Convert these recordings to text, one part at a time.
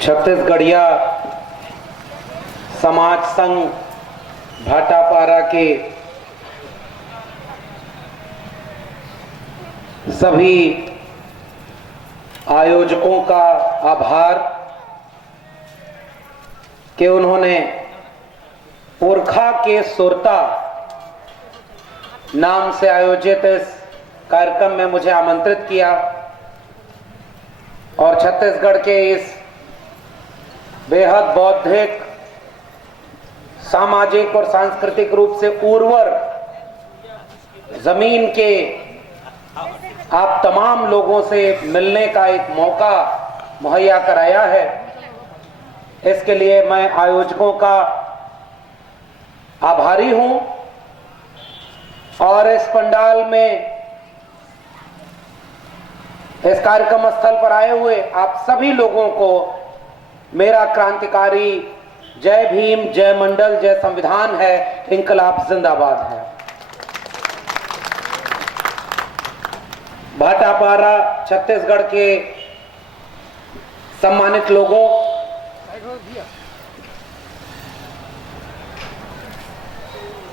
छत्तीसगढ़िया समाज संघ भाटापारा के सभी आयोजकों का आभार कि उन्होंने पुरखा के सुरता नाम से आयोजित इस कार्यक्रम में मुझे आमंत्रित किया और छत्तीसगढ़ के इस बेहद बौद्धिक, सामाजिक और सांस्कृतिक रूप से उर्वर जमीन के आप तमाम लोगों से मिलने का एक मौका मुहैया कराया है। इसके लिए मैं आयोजकों का आभारी हूं और इस पंडाल में, इस कार्यक्रम स्थल पर आए हुए आप सभी लोगों को मेरा क्रांतिकारी जय भीम, जय मंडल, जय संविधान है, इंकलाब जिंदाबाद है। भाटापारा छत्तीसगढ़ के सम्मानित लोगों,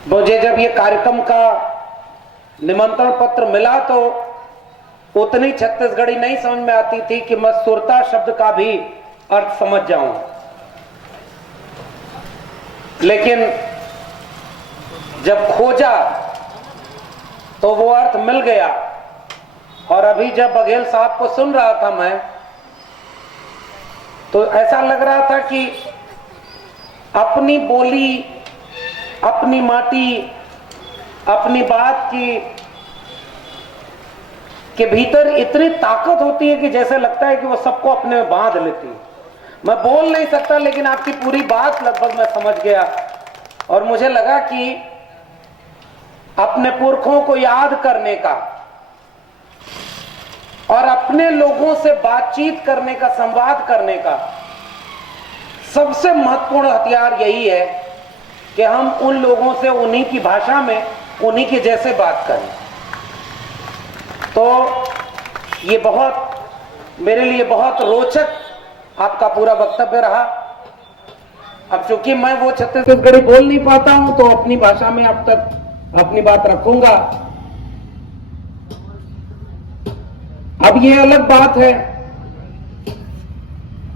मुझे जब ये कार्यक्रम का निमंत्रण पत्र मिला तो उतनी छत्तीसगढ़ी नहीं समझ में आती थी कि मैं सुरता शब्द का भी अर्थ समझ जाऊं, लेकिन जब खोजा तो वो अर्थ मिल गया। और अभी जब बघेल साहब को सुन रहा था मैं, तो ऐसा लग रहा था कि अपनी बोली, अपनी माटी, अपनी बात के भीतर इतनी ताकत होती है कि जैसे लगता है कि वो सबको अपने में बांध लेती है। मैं बोल नहीं सकता, लेकिन आपकी पूरी बात लगभग मैं समझ गया और मुझे लगा कि अपने पुरखों को याद करने का और अपने लोगों से बातचीत करने का, संवाद करने का सबसे महत्वपूर्ण हथियार यही है कि हम उन लोगों से उन्हीं की भाषा में, उन्हीं के जैसे बात करें। तो ये मेरे लिए बहुत रोचक आपका पूरा वक्तव्य रहा। अब चूंकि मैं वो छत्तीसगढ़ी बोल नहीं पाता हूं तो अपनी भाषा में अब तक अपनी बात रखूंगा। अब ये अलग बात है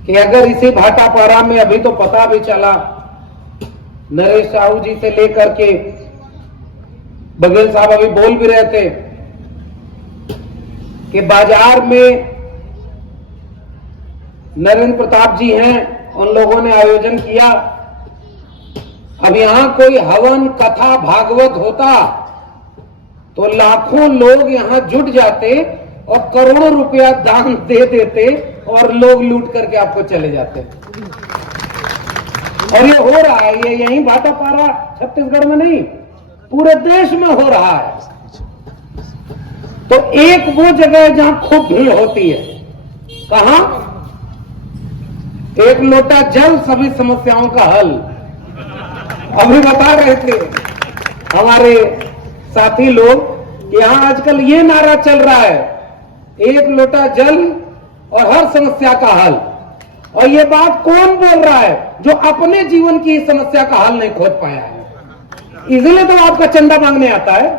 कि अगर इसी भाटापारा में अभी तो पता भी चला, नरेश साहू जी से लेकर के बघेल साहब अभी बोल भी रहे थे कि बाजार में नरेंद्र प्रताप जी हैं, उन लोगों ने आयोजन किया। अब यहां कोई हवन, कथा, भागवत होता तो लाखों लोग यहां जुट जाते और करोड़ों रुपया दान दे देते और लोग लूट करके आपको चले जाते। और ये हो रहा है, ये यहीं भाटापारा छत्तीसगढ़ में नहीं, पूरे देश में हो रहा है। तो एक वो जगह है जहां खूब भीड़ होती है, कहां? एक लोटा जल सभी समस्याओं का हल। अभी बता रहे थे हमारे साथी लोग, यहां आजकल ये नारा चल रहा है, एक लोटा जल और हर समस्या का हल। और ये बात कौन बोल रहा है? जो अपने जीवन की समस्या का हल नहीं खोज पाया है, इसलिए तो आपका चंदा मांगने आता है।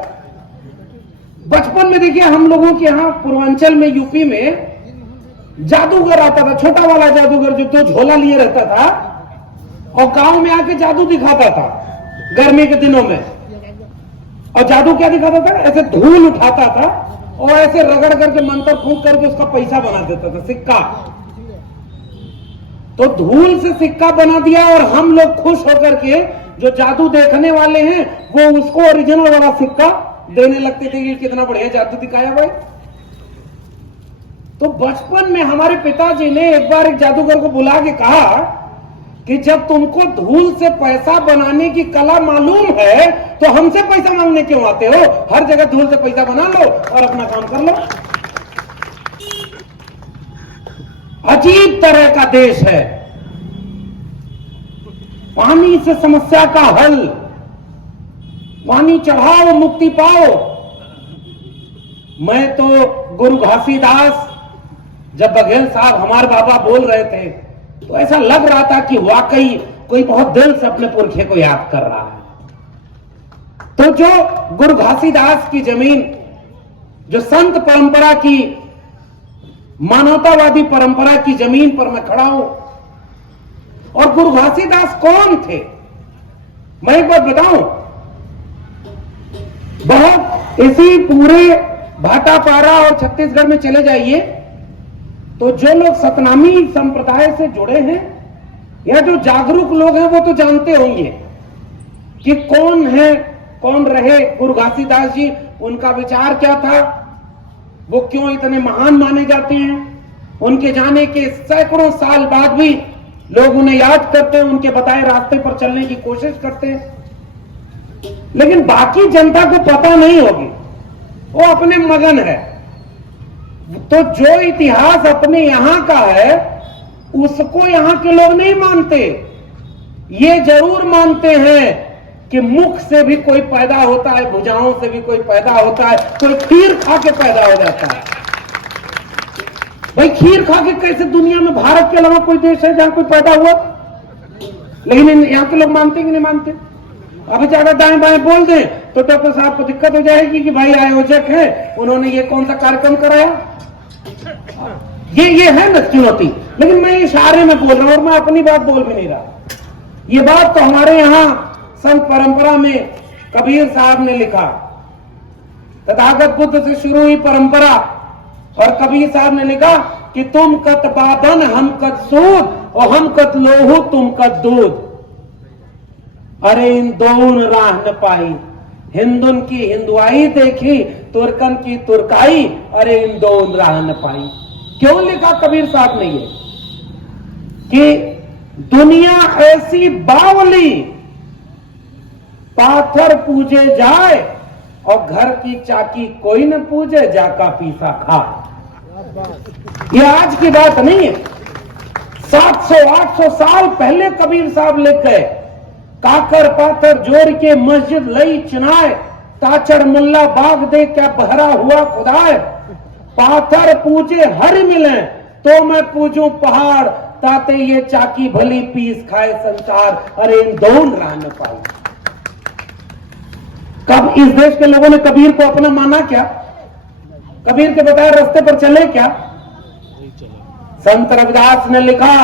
बचपन में देखिए हम लोगों के यहाँ पूर्वांचल में, यूपी में जादूगर आता था, छोटा वाला जादूगर जो तो झोला लिए रहता था और गांव में आके जादू दिखाता था गर्मी के दिनों में। और जादू क्या दिखाता था? ऐसे धूल उठाता था और ऐसे रगड़ करके मंत्र फूंक करके उसका पैसा बना देता था, सिक्का। तो धूल से सिक्का बना दिया और हम लोग खुश होकर के, जो जादू देखने वाले हैं वो उसको ओरिजिनल वाला सिक्का देने लगते थे कि कितना बढ़िया जादू दिखाया भाई। तो बचपन में हमारे पिताजी ने एक बार एक जादूगर को बुला के कहा कि जब तुमको धूल से पैसा बनाने की कला मालूम है तो हमसे पैसा मांगने क्यों आते हो? हर जगह धूल से पैसा बना लो और अपना काम कर लो। अजीब तरह का देश है। पानी से समस्या का हल, पानी चढ़ाओ मुक्ति पाओ। मैं तो गुरु घासीदास, जब बघेल साहब हमारे बाबा बोल रहे थे तो ऐसा लग रहा था कि वाकई कोई बहुत दिल से अपने पुरखे को याद कर रहा है। तो जो गुरु घासीदास की जमीन, जो संत परंपरा की, मानवतावादी परंपरा की जमीन पर मैं खड़ा हूं। और गुरु घासीदास कौन थे, मैं एक बात बताऊं। बहुत इसी पूरे भाटापारा और छत्तीसगढ़ में चले जाइए तो जो लोग सतनामी संप्रदाय से जुड़े हैं या जो जागरूक लोग हैं वो तो जानते होंगे कि कौन है, कौन रहे गुरु घासीदास जी, उनका विचार क्या था, वो क्यों इतने महान माने जाते हैं। उनके जाने के सैकड़ों साल बाद भी लोग उन्हें याद करते हैं, उनके बताए रास्ते पर चलने की कोशिश करते हैं। लेकिन बाकी जनता को पता नहीं होगी, वो अपने मगन है। तो जो इतिहास अपने यहां का है उसको यहां के लोग नहीं मानते। ये जरूर मानते हैं कि मुख से भी कोई पैदा होता है, भुजाओं से भी कोई पैदा होता है, कोई खीर खा के पैदा हो जाता है। भाई खीर खा के कैसे दुनिया में भारत के अलावा कोई देश है जहां कोई पैदा हुआ? लेकिन यहां के लोग मानते कि नहीं मानते? अभी ज्यादा दाएं बाएं बोल दें तो डॉक्टर साहब को दिक्कत हो जाएगी कि भाई आयोजक है, उन्होंने ये कौन सा कार्यक्रम कराया। ये है न चुनौती। लेकिन मैं इशारे में बोल रहा हूं और मैं अपनी बात बोल भी नहीं रहा। ये बात तो हमारे यहां संत परंपरा में कबीर साहब ने लिखा। तथागत बुद्ध से शुरू हुई परंपरा और कबीर साहब ने लिखा कि तुम कत बाबन हम कत सूद और हम कत लोहू तुम कत दूध। अरे इन दोनों राह न पाई, हिंदुन की हिंदुआई देखी, तुर्कन की तुर्काई, अरे इन दोनों राह न पाई। क्यों लिखा कबीर साहब ने ये कि दुनिया ऐसी बावली, पाथर पूजे जाए और घर की चाकी कोई न पूजे, जाका पीसा खा। ये आज की बात नहीं है, 700-800 साल पहले कबीर साहब लिख गए। काकर पाथर जोर के मस्जिद लई चुनाए, ताचड़ मुल्ला बाग दे क्या बहरा हुआ खुदाए। पाथर पूजे हर मिले तो मैं पूजूं पहाड़, ताते ये चाकी भली पीस खाए संसार, अरे इन दोनों राह न पाई। कब इस देश के लोगों ने कबीर को अपना माना क्या? कबीर के बताए रास्ते पर चले क्या? संत रविदास ने लिखा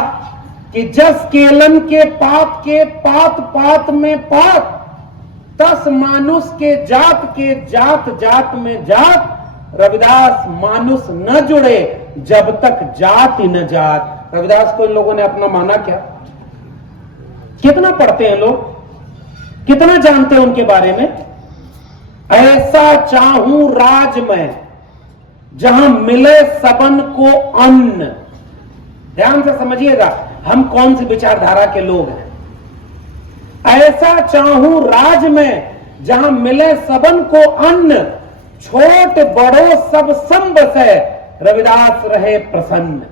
कि जस केलन के पात पात में पात, तस मानुष के जात जात में जात। रविदास मानुष न जुड़े जब तक जाति न जात। रविदास को इन लोगों ने अपना माना क्या? कितना पढ़ते हैं लोग, कितना जानते हैं उनके बारे में? ऐसा चाहूं राज में जहां मिले सबन को अन्न। ध्यान से समझिएगा हम कौन सी विचारधारा के लोग हैं। ऐसा चाहूं राज में जहां मिले सबन को अन्न, छोट बड़ो सब संब से रविदास रहे प्रसन्न।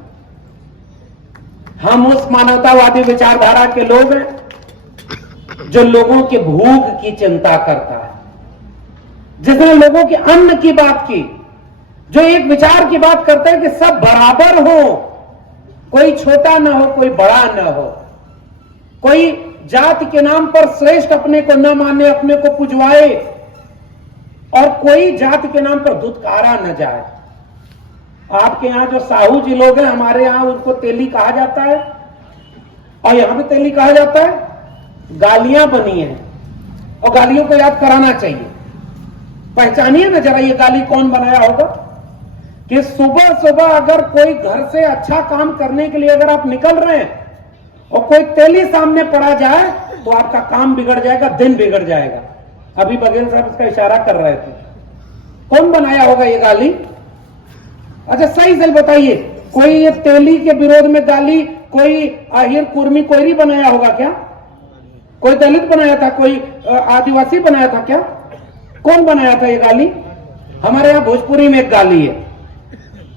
हम उस मानवतावादी विचारधारा के लोग हैं जो लोगों के भूख की चिंता करता है, जिसने लोगों के अन्न की बात की, जो एक विचार की बात करता है कि सब बराबर हो, कोई छोटा ना हो कोई बड़ा ना हो, कोई जाति के नाम पर श्रेष्ठ अपने को न माने, अपने को पुजवाए, और कोई जाति के नाम पर धुतकारा न जाए। आपके यहां जो साहू जी लोग हैं, हमारे यहां उनको तेली कहा जाता है और यहां भी तेली कहा जाता है। गालियां बनी हैं और गालियों को याद कराना चाहिए। पहचानिए ना जरा ये गाली कौन बनाया होगा। कि सुबह सुबह अगर कोई घर से अच्छा काम करने के लिए अगर आप निकल रहे हैं और कोई तेली सामने पड़ा जाए तो आपका काम बिगड़ जाएगा, दिन बिगड़ जाएगा। अभी बघेल साहब इसका इशारा कर रहे थे। कौन बनाया होगा ये गाली? अच्छा सही से बताइए, कोई ये तेली के विरोध में गाली कोई आहिर कुर्मी कोयरी बनाया होगा क्या? कोई दलित बनाया था, कोई आदिवासी बनाया था क्या? कौन बनाया था ये गाली? हमारे यहां भोजपुरी में एक गाली है,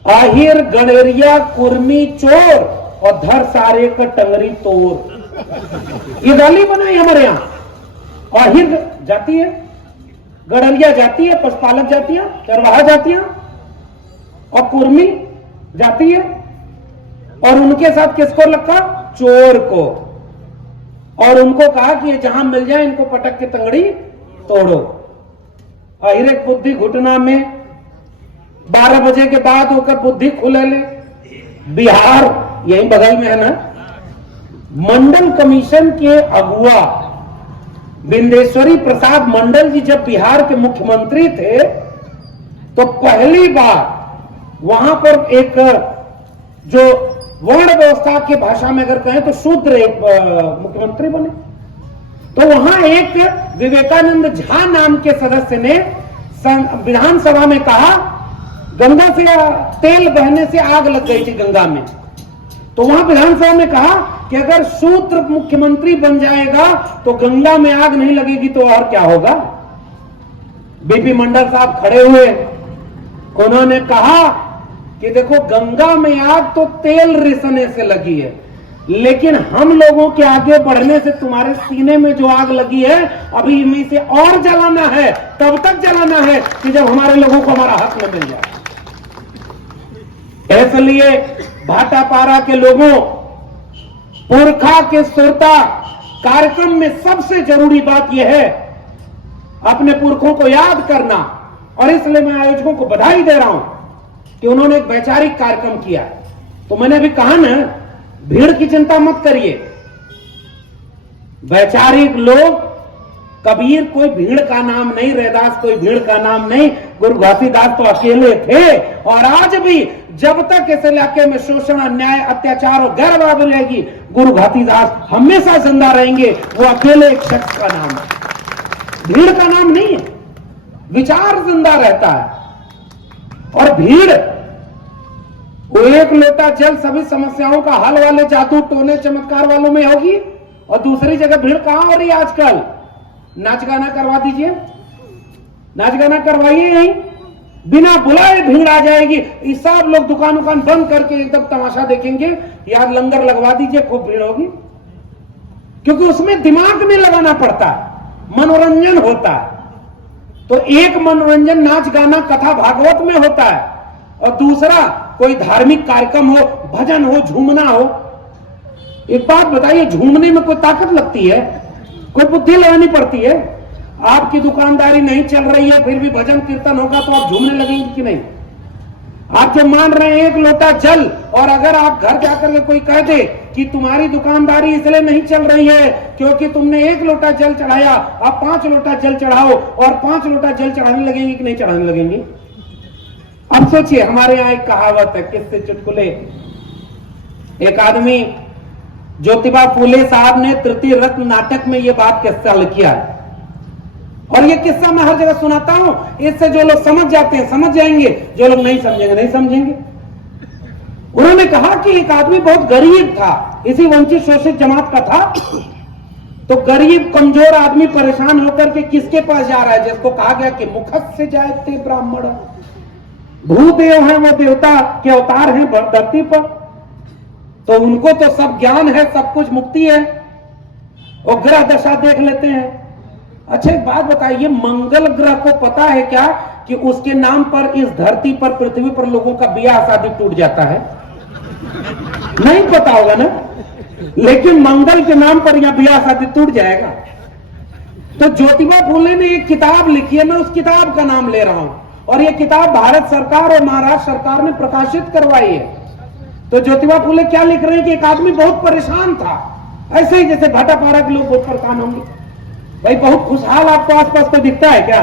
आहिर गणेरिया कुर्मी चोर और धर सारे का टंगरी तोर। ये गाली बनाई हमारे यहां। आहिर जाती है, गड़रिया जाती है, पशुपालक जाती है, चरवाहा जाती है, और कुर्मी जाती है, और उनके साथ किसको रखा? चोर को, और उनको कहा कि ये जहां मिल जाए इनको पटक के तंगड़ी तोड़ो। अहिरे बुद्धि घुटना में 12 बजे के बाद होकर बुद्धि खुले ले। बिहार यही बगल में है ना, मंडल कमीशन के अगुआ बिंदेश्वरी प्रसाद मंडल जी जब बिहार के मुख्यमंत्री थे तो पहली बार वहां पर एक जो वर्ण व्यवस्था की भाषा में अगर कहें तो शूद्र एक मुख्यमंत्री बने। तो वहां एक विवेकानंद झा नाम के सदस्य ने विधानसभा में कहा गंगा से तेल बहने से आग लग गई थी गंगा में। तो वहां विधानसभा में कहा कि अगर शूद्र मुख्यमंत्री बन जाएगा तो गंगा में आग नहीं लगेगी तो और क्या होगा। बीपी मंडल साहब खड़े हुए, उन्होंने कहा कि देखो गंगा में आग तो तेल रिसने से लगी है, लेकिन हम लोगों के आगे बढ़ने से तुम्हारे सीने में जो आग लगी है अभी इनमें से और जलाना है, तब तक जलाना है कि जब हमारे लोगों को हमारा हक न मिल जाए। इसलिए भाटापारा के लोगों, पुरखा के सुरता कार्यक्रम में सबसे जरूरी बात यह है अपने पुरखों को याद करना, और इसलिए मैं आयोजकों को बधाई दे रहा हूं कि उन्होंने एक वैचारिक कार्यक्रम किया। तो मैंने अभी कहा ना, भीड़ की चिंता मत करिए। वैचारिक लोग, कबीर कोई भीड़ का नाम नहीं, रैदास कोई भीड़ का नाम नहीं, गुरु घासीदास तो अकेले थे। और आज भी जब तक इस इलाके में शोषण, अन्याय, अत्याचार और गैरबराबरी रहेगी, गुरु घासीदास हमेशा जिंदा रहेंगे। वो अकेले एक शख्स का नाम है, भीड़ का नाम नहीं है। विचार जिंदा रहता है। और भीड़, वो एक लोटा जल सभी समस्याओं का हल वाले जादू टोने चमत्कार वालों में होगी, और दूसरी जगह भीड़ कहां हो रही है आजकल। नाच गाना करवा दीजिए, नाच गाना करवाइए, यहीं बिना बुलाए भीड़ आ जाएगी। इस सब लोग दुकान बंद करके एकदम तमाशा देखेंगे, यार लंगर लगवा दीजिए, खूब भीड़ होगी। क्योंकि उसमें दिमाग नहीं लगाना पड़ता, मनोरंजन होता है। तो एक मनोरंजन नाच गाना कथा भागवत में होता है, और दूसरा कोई धार्मिक कार्यक्रम हो, भजन हो, झूमना हो। एक बात बताइए, झूमने में कोई ताकत लगती है? कोई बुद्धि लगानी पड़ती है? आपकी दुकानदारी नहीं चल रही है, फिर भी भजन कीर्तन होगा तो आप झूमने लगेंगे कि नहीं? आप जो मान रहे हैं एक लोटा जल, और अगर आप घर जाकर के कोई कह दे कि तुम्हारी दुकानदारी इसलिए नहीं चल रही है क्योंकि तुमने एक लोटा जल चढ़ाया, अब 5 लोटा जल चढ़ाओ, और 5 लोटा जल चढ़ाने लगेंगे कि नहीं चढ़ाने लगेंगे? अब सोचिए, हमारे यहां एक कहावत है, किससे चुटकुले। एक आदमी, ज्योतिबा फूले साहब ने तृतीय रत्न नाटक में यह बात किस्सा लिखा है, और ये किस्सा मैं हर जगह सुनाता हूं। इससे जो लोग समझ जाते हैं समझ जाएंगे, जो लोग नहीं समझेंगे नहीं समझेंगे। उन्होंने कहा कि एक आदमी बहुत गरीब था, इसी वंचित शोषित जमात का था। तो गरीब कमजोर आदमी परेशान होकर के किसके पास जा रहा है? जिसको कहा गया कि मुखत से जाए थे ब्राह्मण, भूदेव हैं वो, देवता के अवतार हैं धरती पर, तो उनको तो सब ज्ञान है, सब कुछ मुक्ति है, और ग्रह दशा देख लेते हैं। अच्छा एक बात बताइए, मंगल ग्रह को पता है क्या कि उसके नाम पर इस धरती पर, पृथ्वी पर लोगों का ब्याह शादी टूट जाता है? नहीं पता होगा ना, लेकिन मंगल के नाम पर यह ब्याह शादी टूट जाएगा। तो ज्योतिबा फूले ने एक किताब लिखी है, मैं उस किताब का नाम ले रहा हूं, और यह किताब भारत सरकार और महाराष्ट्र सरकार ने प्रकाशित करवाई है। तो ज्योतिबा फूले क्या लिख रहे हैं कि एक आदमी बहुत परेशान था, ऐसे ही जैसे भाटापारा के लोग बहुत परेशान होंगे। भाई बहुत खुशहाल आपको आसपास तो दिखता है क्या?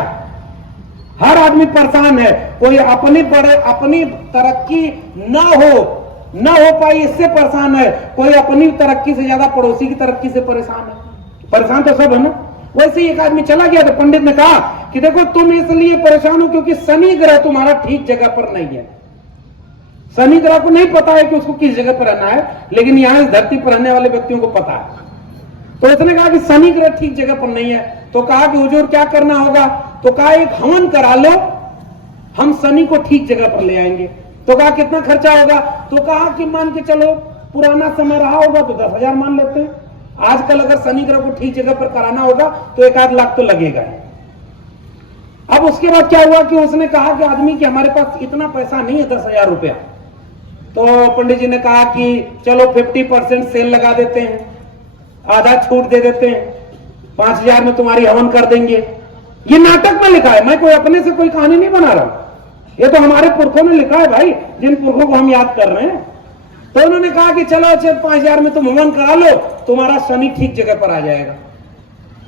हर आदमी परेशान है। कोई अपनी तरक्की न हो पाई इससे परेशान है, कोई अपनी तरक्की से ज्यादा पड़ोसी की तरक्की से परेशान है। परेशान तो सब है ना। वैसे ही एक आदमी चला गया तो पंडित ने कहा कि देखो तुम इसलिए परेशान हो क्योंकि शनि ग्रह तुम्हारा ठीक जगह पर नहीं है। शनि ग्रह को नहीं पता है कि उसको किस जगह पर रहना है, लेकिन यहां इस धरती पर रहने वाले व्यक्तियों को पता है। तो उसने कहा कि शनि ग्रह ठीक जगह पर नहीं है। तो कहा कि हुजूर क्या करना होगा? तो कहा एक हवन करा लो, हम शनि को ठीक जगह पर ले आएंगे। तो कहा कितना खर्चा होगा? तो कहा कि मान के चलो पुराना समय रहा होगा तो 10,000 मान लेते हैं। आजकल अगर शनि ग्रह को ठीक जगह पर कराना होगा तो 1-8 लाख तो लगेगा। अब उसके बाद क्या हुआ कि उसने कहा कि आदमी कि हमारे पास इतना पैसा नहीं है 10,000 रुपया, तो पंडित जी ने कहा कि चलो 50% सेल लगा देते हैं, आधा छूट दे देते हैं, 5,000 में तुम्हारी हवन कर देंगे। ये नाटक में लिखा है, मैं कोई अपने से कोई कहानी नहीं बना रहा, ये तो हमारे पुरखों ने लिखा है भाई, जिन पुरखों को हम याद कर रहे हैं। तो उन्होंने कहा कि चलो 5,000 में तुम हवन करा लो, तुम्हारा शनि ठीक जगह पर आ जाएगा।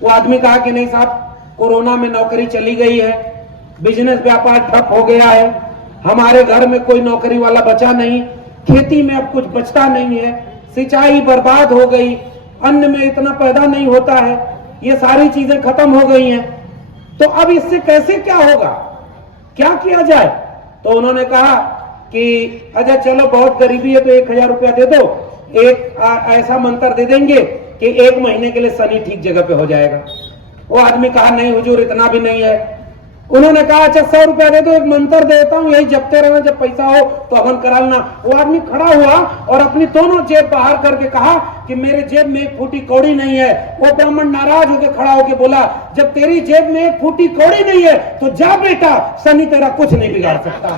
वो आदमी कहा कि नहीं साहब, कोरोना में नौकरी चली गई है, बिजनेस व्यापार ठप हो गया है, हमारे घर में कोई नौकरी वाला बचा नहीं, खेती में अब कुछ बचता नहीं है, सिंचाई बर्बाद हो गई, अन्न में इतना पैदा नहीं होता है, ये सारी चीजें खत्म हो गई हैं, तो अब इससे कैसे क्या होगा, क्या किया जाए। तो उन्होंने कहा कि अच्छा चलो बहुत गरीबी है तो 1,000 रुपया दे दो, एक ऐसा मंत्र दे देंगे कि 1 महीने के लिए शनि ठीक जगह पे हो जाएगा। वो आदमी कहा नहीं हुजूर इतना भी नहीं है। उन्होंने कहा अच्छा 100 रुपया दे दो, एक मंत्र देता हूं, यही जपते रहना, जब पैसा हो तो हवन करा लेना। वो आदमी खड़ा हुआ और अपनी दोनों जेब बाहर करके कहा कि मेरे जेब में 1 फूटी कौड़ी नहीं है। वो ब्राह्मण नाराज होकर खड़ा होकर बोला जब तेरी जेब में 1 फूटी कौड़ी नहीं है तो जा बेटा, शनि तेरा कुछ नहीं बिगाड़ सकता।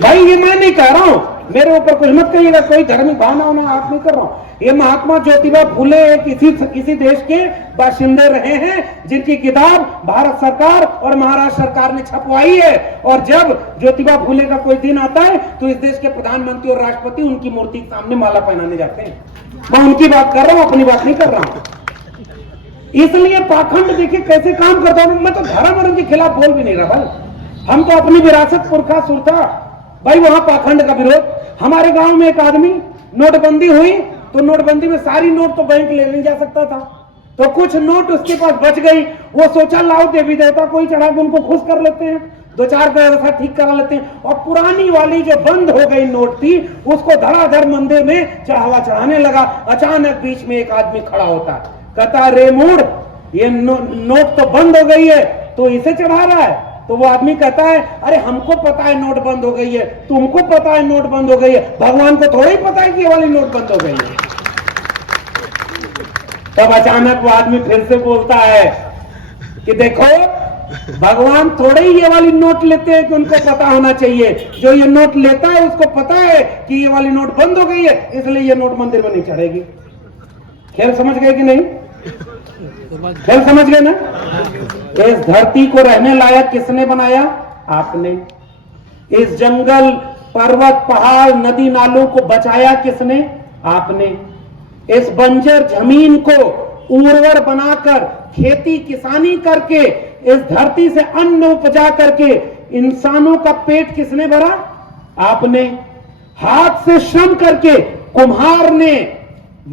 भाई ये मैं नहीं कह रहा हूं, मेरे ऊपर कुछ मत कहिएगा, कोई धार्मिक भावना होना आप नहीं कर रहा हूं। ये महात्मा ज्योतिबा फूले किसी देश के बाशिंदे रहे हैं, जिनकी किताब भारत सरकार और महाराष्ट्र सरकार ने छपवाई है। और जब ज्योतिबा फूले का कोई दिन आता है तो इस देश के प्रधानमंत्री और राष्ट्रपति उनकी मूर्ति के सामने माला पहनाने जाते हैं। मैं उनकी बात कर रहा हूं, अपनी बात नहीं कर रहा हूं। इसलिए पाखंड देखिए कैसे काम करता हूं। मैं तो धर्म के खिलाफ बोल भी नहीं रहा भाई, हम तो अपनी विरासत पुरखा सुरता भाई, वहां पाखंड का विरोध। हमारे गांव में एक आदमी, नोटबंदी हुई तो नोटबंदी में सारी नोट तो बैंक ले नहीं जा सकता था, तो कुछ नोट उसके पास बच गई। वो सोचा लाओ देवी देवता कोई चढ़ा के उनको खुश कर लेते हैं, 2-4 पैसा ठीक करा लेते हैं। और पुरानी वाली जो बंद हो गई नोट थी उसको धड़ाधड़ मंदिर में चढ़ावा चढ़ाने लगा। अचानक बीच में एक आदमी खड़ा होता, कहता रे मूड, ये नोट तो बंद हो गई है तो इसे चढ़ा रहा है। तो वो आदमी कहता है अरे हमको पता है नोट बंद हो गई है, तुमको पता है नोट बंद हो गई है, भगवान को थोड़ा ही पता है कि ये वाली नोट बंद हो गई है। तब अचानक वो आदमी फिर से बोलता है कि देखो भगवान थोड़े ही ये वाली नोट लेते हैं कि उनको पता होना चाहिए, जो ये नोट लेता है उसको पता है कि ये वाली नोट बंद हो गई है, इसलिए ये नोट मंदिर में नहीं चढ़ेगी। खेल समझ गए कि नहीं? खेल समझ गए ना? इस धरती को रहने लायक किसने बनाया? आपने। इस जंगल पर्वत पहाड़ नदी नालों को बचाया किसने? आपने। इस बंजर जमीन को उर्वर बनाकर खेती किसानी करके इस धरती से अन्न उपजा करके इंसानों का पेट किसने भरा? आपने। हाथ से श्रम करके कुम्हार ने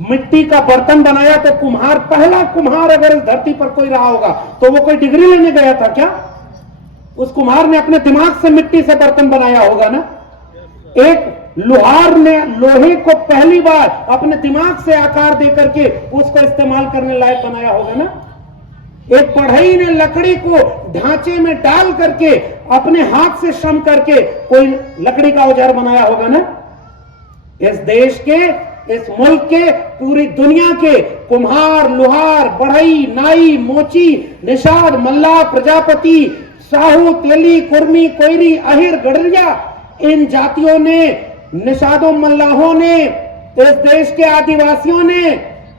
मिट्टी का बर्तन बनाया, तो कुम्हार, पहला कुम्हार अगर इस धरती पर कोई रहा होगा तो वो कोई डिग्री लेने गया था क्या? उस कुम्हार ने अपने दिमाग से मिट्टी से बर्तन बनाया होगा ना। एक लोहार ने लोहे को पहली बार अपने दिमाग से आकार दे करके उसको इस्तेमाल करने लायक बनाया होगा ना। एक बढ़ई ने लकड़ी को ढांचे में डाल करके अपने हाथ से श्रम करके कोई लकड़ी का औजार बनाया होगा ना। इस देश के, इस मुल्क के, पूरी दुनिया के कुम्हार, लोहार, बढ़ई, नाई, मोची, निषाद, मल्लाह, प्रजापति, साहू, तेली, कुर्मी, कोयरी, अहिर, गडरिया, इन जातियों ने, निषादों, मल्लाहों ने, इस देश के आदिवासियों ने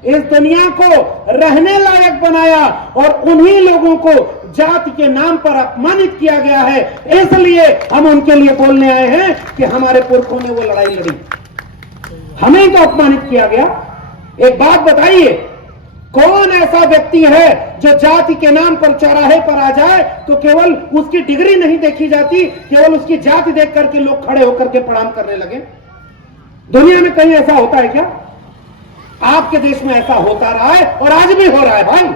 इस दुनिया को रहने लायक बनाया और उन्हीं लोगों को जाति के नाम पर अपमानित किया गया है। इसलिए हम उनके लिए बोलने आए हैं कि हमारे पुरखों ने वो लड़ाई लड़ी, हमें तो अपमानित किया गया। एक बात बताइए, कौन ऐसा व्यक्ति है जो जाति के नाम पर चौराहे पर आ जाए तो केवल उसकी डिग्री नहीं देखी जाती, केवल उसकी जाति देख करके लोग खड़े होकर के प्रणाम करने लगे? दुनिया में कहीं ऐसा होता है क्या? आपके देश में ऐसा होता रहा है और आज भी हो रहा है भाई।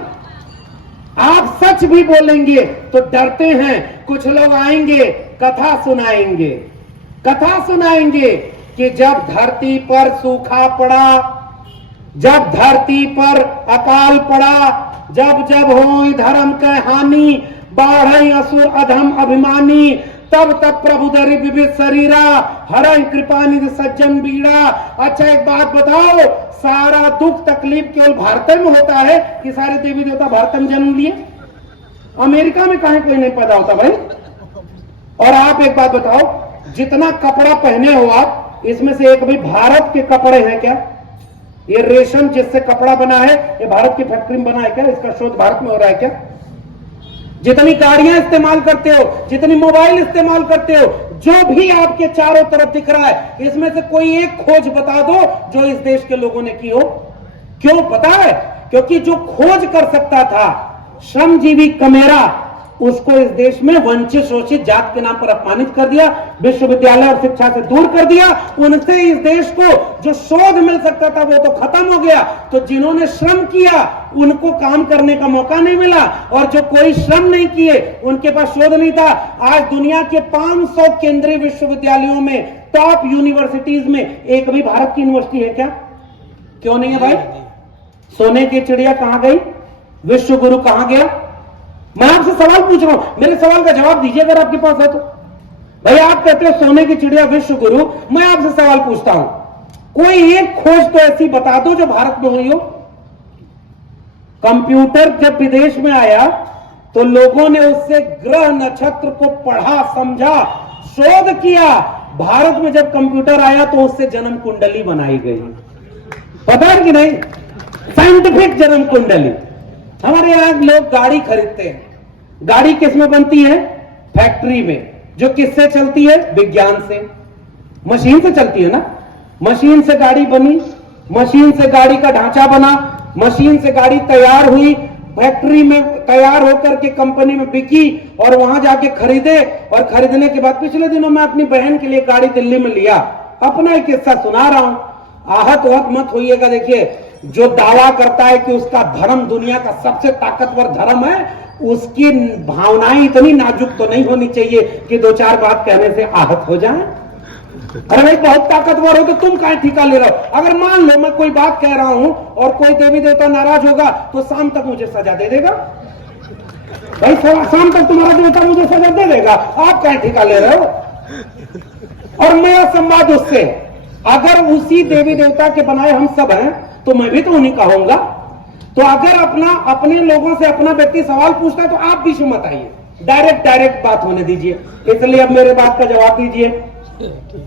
आप सच भी बोलेंगे तो डरते हैं, कुछ लोग आएंगे कथा सुनाएंगे, कथा सुनाएंगे कि जब धरती पर सूखा पड़ा, जब धरती पर अकाल पड़ा, जब जब हो धर्म के हानि, बाढ़ असुर अधम अभिमानी, तब तब प्रभु धरि विविध शरीरा, हरहि कृपा निधि सज्जन बीड़ा। अच्छा एक बात बताओ, सारा दुख तकलीफ केवल भारत में होता है कि सारे देवी देवता भारत में जन्म लिए? अमेरिका में कहीं कोई नहीं पैदा होता भाई। और आप एक बात बताओ, जितना कपड़ा पहने हो आप, इसमें से एक भी भारत के कपड़े हैं क्या? ये रेशम जिससे कपड़ा बना है, ये भारत की फैक्ट्री में बना है क्या? इसका शोध भारत में हो रहा है क्या? जितनी गाड़ियां इस्तेमाल करते हो, जितनी मोबाइल इस्तेमाल करते हो, जो भी आपके चारों तरफ दिख रहा है, इसमें से कोई एक खोज बता दो जो इस देश के लोगों ने की हो। क्यों पता है? क्योंकि जो खोज कर सकता था, श्रमजीवी कमेरा, उसको इस देश में वंचित शोषित जात के नाम पर अपमानित कर दिया, विश्वविद्यालय और शिक्षा से दूर कर दिया। उनसे इस देश को जो शोध मिल सकता था वो तो खत्म हो गया। तो जिन्होंने श्रम किया उनको काम करने का मौका नहीं मिला, और जो कोई श्रम नहीं किए उनके पास शोध नहीं था। आज दुनिया के 500 केंद्रीय विश्वविद्यालयों में, टॉप यूनिवर्सिटीज में एक भी भारत की यूनिवर्सिटी है क्या? क्यों नहीं है भाई? सोने की चिड़िया कहां गई? विश्व गुरु कहां गया? मैं आपसे सवाल पूछ रहा हूं, मेरे सवाल का जवाब दीजिए अगर आपके पास है तो। भाई आप कहते हो सोने की चिड़िया विश्व गुरु, मैं आपसे सवाल पूछता हूं, कोई एक खोज तो ऐसी बता दो जो भारत में हुई हो। कंप्यूटर जब विदेश में आया तो लोगों ने उससे ग्रह नक्षत्र को पढ़ा, समझा, शोध किया। भारत में जब कंप्यूटर आया तो उससे जन्म कुंडली बनाई गई। पता है कि नहीं? साइंटिफिक जन्म कुंडली। हमारे यहां लोग गाड़ी खरीदते हैं, गाड़ी किस में बनती है? फैक्ट्री में। जो किससे चलती है? विज्ञान से, मशीन से चलती है ना। मशीन से गाड़ी बनी, मशीन से गाड़ी का ढांचा बना, मशीन से गाड़ी तैयार हुई, फैक्ट्री में तैयार होकर के कंपनी में बिकी, और वहां जाके खरीदे, और खरीदने के बाद पिछले दिनों मैं अपनी बहन के लिए गाड़ी दिल्ली में लिया, अपना एक किस्सा सुना रहा हूं। आहत मत होइएगा। देखिए, जो दावा करता है कि उसका धर्म दुनिया का सबसे ताकतवर धर्म है, उसकी भावनाएं इतनी नाजुक तो नहीं होनी चाहिए कि दो चार बात कहने से आहत हो जाए। अरे भाई बहुत ताकतवर हो तो तुम काहे ठिका ले रहे हो? अगर मान लो मैं कोई बात कह रहा हूं और कोई देवी देवता नाराज होगा तो शाम तक मुझे सजा दे देगा। भाई शाम तक तुम्हारा देवता मुझे सजा दे देगा, आप काहे ठिका ले रहे हो? और मेरा संवाद उससे, अगर उसी देवी देवता के बनाए हम सब हैं तो मैं भी तो उन्हीं का होऊंगा। तो अगर अपने लोगों से अपना व्यक्ति सवाल पूछता है तो आप बीच में मत आइए, डायरेक्ट बात होने दीजिए। इसलिए अब मेरे बात का जवाब दीजिए।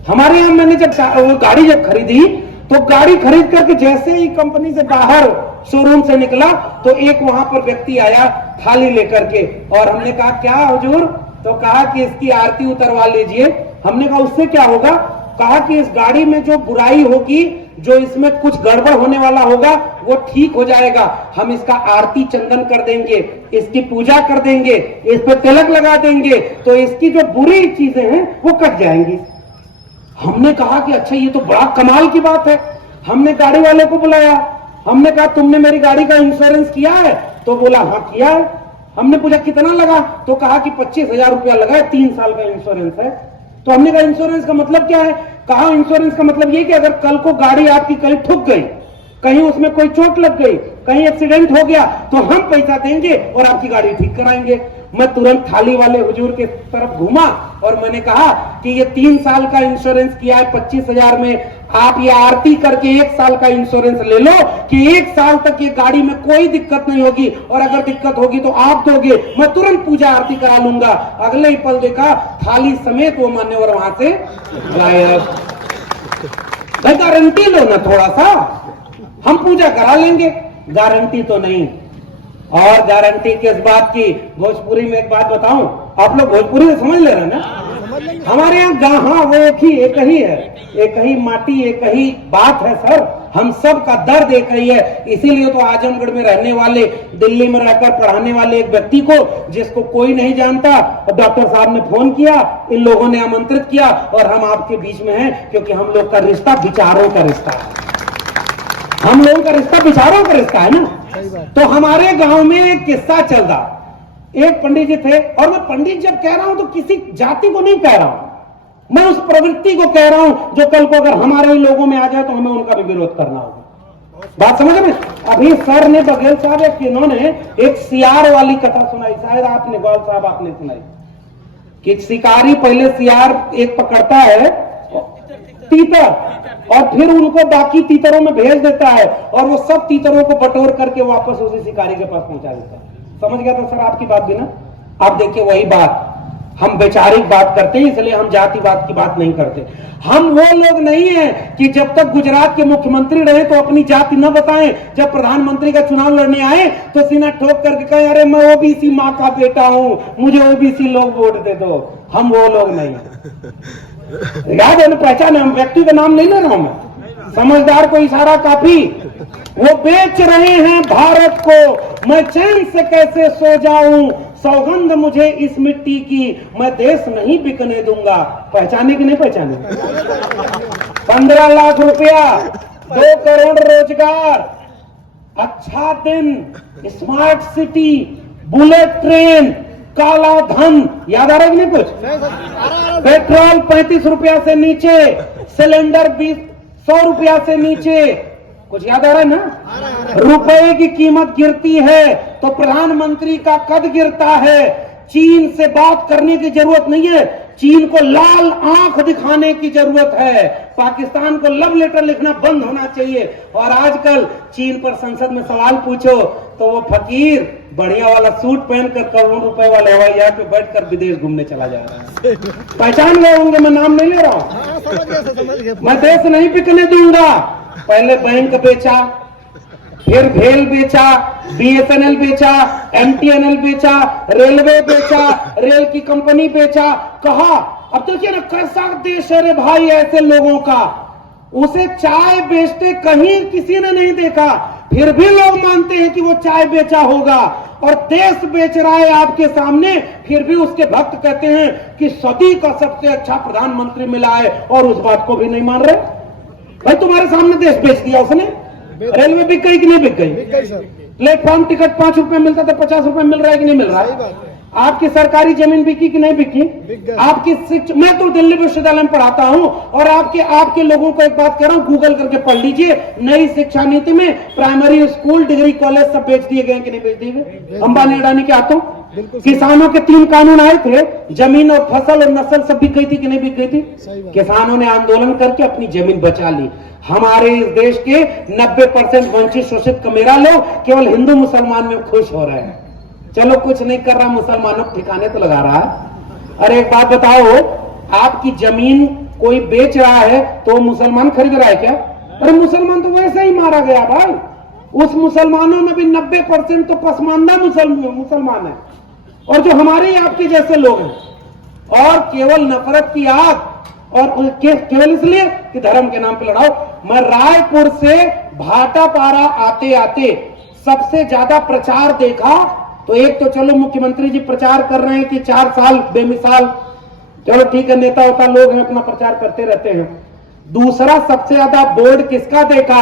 हमारे यहां मैंने जब गाड़ी खरीदी तो गाड़ी खरीद करके जैसे ही कंपनी से बाहर शोरूम से निकला तो एक वहां पर व्यक्ति आया थाली लेकर के, और हमने कहा क्या हुजूर? तो कहा कि इसकी आरती उतरवा लीजिए। हमने कहा उससे क्या होगा? कहा कि इस गाड़ी में जो बुराई होगी, जो इसमें कुछ गड़बड़ होने वाला होगा वो ठीक हो जाएगा। हम इसका आरती चंदन कर देंगे, इसकी पूजा कर देंगे, इस पर तिलक लगा देंगे, तो इसकी जो बुरी चीजें हैं वो कट जाएंगी। हमने कहा कि अच्छा ये तो बड़ा कमाल की बात है। हमने गाड़ी वाले को बुलाया, हमने कहा तुमने मेरी गाड़ी का इंश्योरेंस किया है? तो बोला हाँ किया है। हमने पूछा कितना लगा? तो कहा कि 25,000 रुपया लगा है, 3 साल का इंश्योरेंस है। तो हमने कहा इंश्योरेंस का मतलब क्या है? कहा इंश्योरेंस का मतलब ये कि अगर कल को गाड़ी आपकी कहीं ठुक गई, कहीं उसमें कोई चोट लग गई, कहीं एक्सीडेंट हो गया, तो हम पैसा देंगे और आपकी गाड़ी ठीक कराएंगे। मैं तुरंत थाली वाले हुजूर के तरफ घूमा और मैंने कहा कि ये 3 साल का इंश्योरेंस किया है 25,000 में, आप ये आरती करके 1 साल का इंश्योरेंस ले लो कि 1 साल तक ये गाड़ी में कोई दिक्कत नहीं होगी, और अगर दिक्कत होगी तो आप दोगे, मैं तुरंत पूजा आरती करा लूंगा। अगले ही पल देखा थाली समेत वो मान्यवर वहां से गायब। भाई गारंटी लो ना थोड़ा सा, हम पूजा करा लेंगे, गारंटी तो नहीं। और गारंटी किस बात की? भोजपुरी में एक बात बताऊं, आप लोग भोजपुरी में समझ ले रहे हैं ना? हमारे यहाँ हाँ वो एक ही है, एक ही माटी, एक ही बात है सर। हम सब का दर्द एक ही है। इसीलिए तो आजमगढ़ में रहने वाले, दिल्ली में रहकर पढ़ाने वाले एक व्यक्ति को, जिसको कोई नहीं जानता, डॉक्टर साहब ने फोन किया, इन लोगों ने आमंत्रित किया और हम आपके बीच में हैं, क्योंकि हम लोग का रिश्ता विचारों का रिश्ता है। हम लोगों का रिश्ता विचारों का रिश्ता है ना। तो हमारे गांव में एक किस्सा चल रहा, एक पंडित जी थे, और मैं पंडित जब कह रहा हूं तो किसी जाति को नहीं कह रहा हूं, मैं उस प्रवृत्ति को कह रहा हूं जो कल को अगर हमारे ही लोगों में आ जाए तो हमें उनका भी विरोध करना होगा। बात समझ में? अभी सर ने, बघेल साहब एक इन्होंने एक सियार वाली कथा सुनाई, शायद आपने, गौल साहब आपने सुनाई, कि शिकारी पहले सियार एक पकड़ता है, तीतर, और फिर उनको बाकी तीतरों में भेज देता है, और वो सब तीतरों को बटोर करके वापस उसी शिकारी के पास पहुंचा देता है। समझ गया था सर आपकी बात भी ना? आप देखिए वही बात, हम वैचारिक बात करते हैं, इसलिए हम जातिवाद की बात नहीं करते। हम वो लोग नहीं हैं कि जब तक गुजरात के मुख्यमंत्री रहे तो अपनी जाति न बताएं, जब प्रधानमंत्री का चुनाव लड़ने आए तो सीना ठोक करके कहें अरे मैं ओबीसी माँ का बेटा हूं, मुझे ओबीसी लोग वोट दे दो। हम वो लोग नहीं हैं। याद है ना, पहचान है, व्यक्ति का नाम नहीं ले रहा हूं मैं, समझदार को इशारा काफी। वो बेच रहे हैं भारत को, मैं चैन से कैसे सो जाऊं, सौगंध मुझे इस मिट्टी की, मैं देश नहीं बिकने दूंगा। पहचाने कि नहीं पहचाने? 15 लाख रुपया, 2 करोड़ रोजगार, अच्छा दिन, स्मार्ट सिटी, बुलेट ट्रेन, काला धन, याद आ रहा है कि नहीं कुछ? पेट्रोल 35 रुपया से नीचे, सिलेंडर 100 रुपया से नीचे, कुछ याद आ रहा है ना? रुपए की कीमत गिरती है तो प्रधानमंत्री का कद गिरता है। चीन से बात करने की जरूरत नहीं है, चीन को लाल आंख दिखाने की जरूरत है। पाकिस्तान को लव लेटर लिखना बंद होना चाहिए। और आजकल चीन पर संसद में सवाल पूछो तो वो फकीर बढ़िया वाला सूट पहनकर करोड़ों रुपए वाले हवाई जहाज पे बैठकर विदेश घूमने चला जा रहा है। पहचान गए होंगे, मैं नाम नहीं ले रहा हूं। मैं देश नहीं बिकने दूंगा। पहले बैंक बेचा, फिर भेल बेचा, बीएसएनएल बेचा, एमटीएनएल बेचा, रेलवे बेचा, रेल की कंपनी बेचा। कहा अब देखिए ना कैसा देश है रे भाई ऐसे लोगों का। उसे चाय बेचते कहीं किसी ने नहीं देखा, फिर भी लोग मानते हैं कि वो चाय बेचा होगा। और देश बेच रहा है आपके सामने, फिर भी उसके भक्त कहते हैं कि सदी का सबसे अच्छा प्रधानमंत्री मिला है, और उस बात को भी नहीं मान रहे। भाई तुम्हारे सामने देश बेच दिया उसने। रेलवे बिक गई कि नहीं बिक गई? प्लेटफॉर्म टिकट 5 रुपए मिलता था, 50 रुपए मिल रहा है कि नहीं मिल रहा है? आपकी सरकारी जमीन बिकी कि नहीं बिकी? आपकी शिक्षा, मैं तो दिल्ली विश्वविद्यालय में पढ़ाता हूं और आपके लोगों को एक बात कर रहा हूं, गूगल करके पढ़ लीजिए। नई शिक्षा नीति में प्राइमरी स्कूल, डिग्री कॉलेज सब बेच दिए गए कि नहीं बेच दिए गए? अंबानी अडानी के हाथों। किसानों के 3 कानून आए थे, जमीन और फसल और नस्ल सब बिक गई थी कि नहीं बिक गई थी? किसानों ने आंदोलन करके अपनी जमीन बचा ली। हमारे इस देश के 90% वंचित शोषित कमेरा लोग केवल हिंदू मुसलमान में खुश हो रहे हैं। चलो कुछ नहीं कर रहा, मुसलमानों को ठिकाने तो लगा रहा है। अरे एक बात बताओ, आपकी जमीन कोई बेच रहा है तो मुसलमान खरीद रहा है क्या? अरे मुसलमान तो वैसे ही मारा गया भाई। उस मुसलमानों में भी 90% तो पसमानदा मुसलमान है, और जो हमारे आपके जैसे लोग हैं। और केवल नफरत की आग, और केवल इसलिए कि धर्म के नाम पे लड़ाओ। मैं रायपुर से भाटापारा आते आते सबसे ज्यादा प्रचार देखा तो एक तो चलो मुख्यमंत्री जी प्रचार कर रहे हैं कि 4 साल बेमिसाल, चलो ठीक है, नेता होता लोग हैं, अपना प्रचार करते रहते हैं। दूसरा सबसे ज्यादा बोर्ड किसका देखा?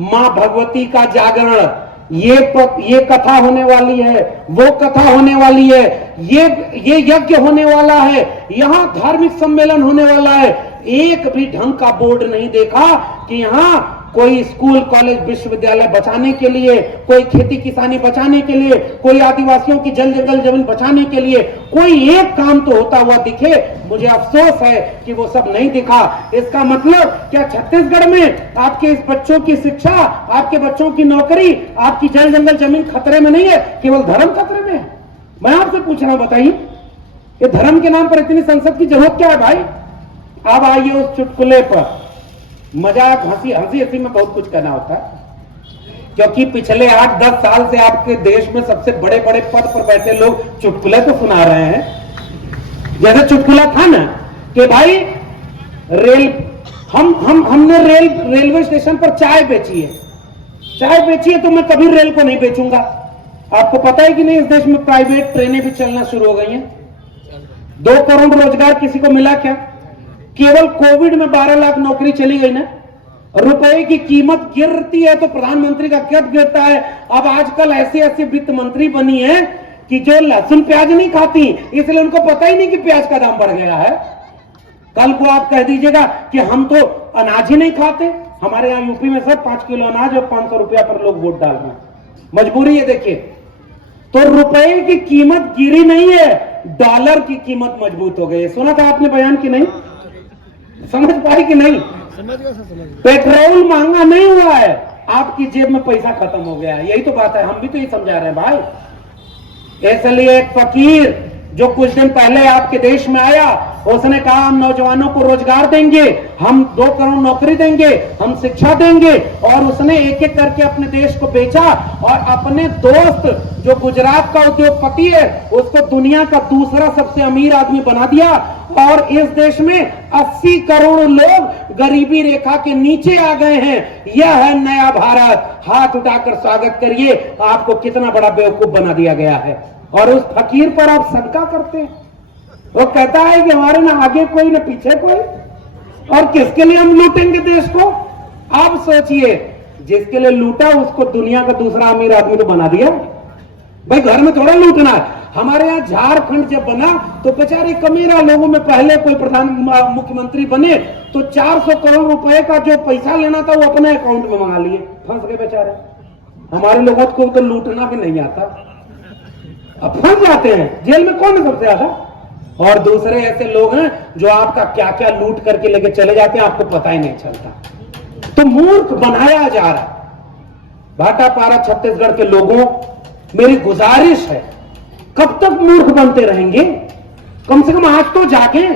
मां भगवती का जागरण। ये कथा होने वाली है, वो कथा होने वाली है, ये यज्ञ होने वाला है, यहां धार्मिक सम्मेलन होने वाला है। एक भी ढंग का बोर्ड नहीं देखा कि यहां कोई स्कूल, कॉलेज, विश्वविद्यालय बचाने के लिए, कोई खेती किसानी बचाने के लिए, कोई आदिवासियों की जल जंगल जमीन बचाने के लिए कोई एक काम तो होता हुआ दिखे। मुझे अफसोस है कि वो सब नहीं दिखा। इसका मतलब क्या छत्तीसगढ़ में आपके इस बच्चों की शिक्षा, आपके बच्चों की नौकरी, आपकी जल जंगल जमीन खतरे में नहीं है, केवल धर्म खतरे में है? मैं आपसे पूछ रहा हूं, बताइए ये धर्म के नाम पर इतनी संसद की जरूरत क्या है भाई? अब आइए उस चुटकुले पर। मजाक, हंसी में बहुत कुछ करना होता है, क्योंकि पिछले 8-10 साल से आपके देश में सबसे बड़े बड़े पद पर बैठे लोग चुटकुले तो सुना रहे हैं। जैसे चुटकुला था ना कि भाई हमने रेलवे स्टेशन पर चाय बेची है तो मैं कभी रेल को नहीं बेचूंगा। आपको पता है कि नहीं, इस देश में प्राइवेट ट्रेनें भी चलना शुरू हो गई हैं। 2 करोड़ रोजगार किसी को मिला क्या? केवल कोविड में 12 लाख नौकरी चली गई ना। रुपए की कीमत गिरती है तो प्रधानमंत्री का कद गिरता है। अब आजकल ऐसी वित्त मंत्री बनी है कि जो लहसुन प्याज नहीं खाती, इसलिए उनको पता ही नहीं कि प्याज का दाम बढ़ गया है। कल को आप कह दीजिएगा कि हम तो अनाज ही नहीं खाते। हमारे यहाँ यूपी में सब 5 किलो अनाज और 500 रुपया पर लोग वोट डाल रहे हैं। मजबूरी है। देखिए, तो रुपए की कीमत गिरी नहीं है, डॉलर की कीमत मजबूत हो गई। सुना था आपने बयान की नहीं? समझ पाई कि नहीं? पेट्रोल महंगा नहीं हुआ है, आपकी जेब में पैसा खत्म हो गया है। यही तो बात है, हम भी तो ये समझा रहे हैं भाई। इसलिए एक फकीर जो कुछ दिन पहले आपके देश में आया, उसने कहा हम नौजवानों को रोजगार देंगे, हम 2 करोड़ नौकरी देंगे, हम शिक्षा देंगे, और उसने एक एक करके अपने देश को बेचा और अपने दोस्त जो गुजरात का उद्योगपति है उसको दुनिया का दूसरा सबसे अमीर आदमी बना दिया। और इस देश में 80 करोड़ लोग गरीबी रेखा के नीचे आ गए हैं। यह है नया भारत। हाथ उठाकर स्वागत करिए, आपको कितना बड़ा बेवकूफ बना दिया गया है। और उस फकीर पर आप शंका करते हैं। वो कहता है कि हमारे ना आगे कोई ना पीछे कोई, और किसके लिए हम लूटेंगे देश को। आप सोचिए, जिसके लिए लूटा उसको दुनिया का दूसरा अमीर आदमी तो बना दिया। भाई घर में थोड़ा लूटना है। हमारे यहाँ झारखंड जब बना तो बेचारे कमीरा लोगों में पहले कोई प्रधान मुख्यमंत्री बने तो 400 करोड़ रुपए का जो पैसा लेना था वो अपने अकाउंट में मंगा लिए, फंस गए बेचारे। हमारे लोगों को तो लूटना भी नहीं आता, अब फंस जाते हैं। जेल में कौन है सबसे ज्यादा? और दूसरे ऐसे लोग हैं जो आपका क्या क्या लूट करके लेके चले जाते हैं, आपको पता ही नहीं चलता। तो मूर्ख बनाया जा रहा है। भाटापारा छत्तीसगढ़ के लोगों, मेरी गुजारिश है, कब तक मूर्ख बनते रहेंगे? कम से कम आज तो जागे।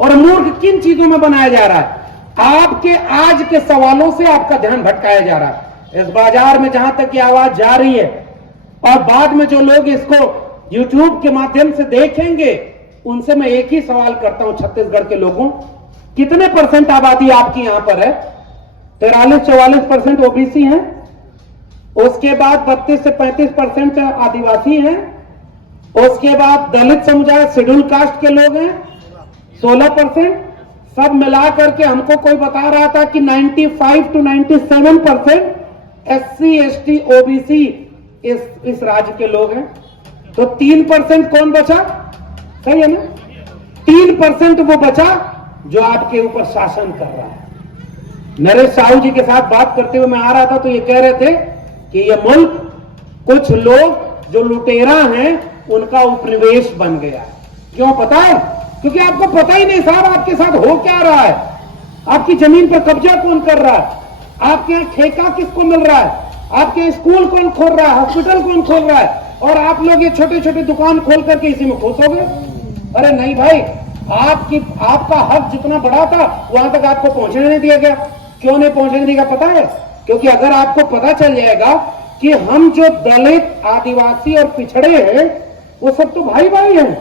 और मूर्ख किन चीजों में बनाया जा रहा है? आपके आज के सवालों से आपका ध्यान भटकाया जा रहा है। इस बाजार में जहां तक की आवाज जा रही है, और बाद में जो लोग इसको YouTube के माध्यम से देखेंगे, उनसे मैं एक ही सवाल करता हूं, छत्तीसगढ़ के लोगों, कितने % आबादी आपकी यहां पर है? 43-44% ओबीसी हैं, उसके बाद 32 से 35% आदिवासी हैं, उसके बाद दलित समुदाय शेड्यूल कास्ट के लोग हैं 16%। सब मिला करके हमको कोई बता रहा था कि 95 to 97% SC ST OBC इस राज्य के लोग हैं। तो 3% कौन बचा? सही है ना? 3% वो बचा जो आपके ऊपर शासन कर रहा है। नरेश साहू जी के साथ बात करते हुए मैं आ रहा था तो ये कह रहे थे कि ये मुल्क कुछ लोग जो लुटेरा हैं उनका उपनिवेश बन गया। क्यों पता है? क्योंकि आपको पता ही नहीं साहब आपके साथ हो क्या रहा है। आपकी जमीन पर कब्जा कौन कर रहा है? आपके यहाँ ठेका किसको मिल रहा है? आपके स्कूल कौन खोल रहा है? हॉस्पिटल कौन खोल रहा है? और आप लोग ये छोटे छोटे दुकान खोल करके इसी में खुश हो गए। अरे नहीं भाई, आपका हक जितना बड़ा था वहां तक आपको पहुंचने नहीं दिया गया। क्यों नहीं पहुंचने दिया पता है? क्योंकि अगर आपको पता चल जाएगा कि हम जो दलित, आदिवासी और पिछड़े हैं वो सब तो भाई भाई हैं।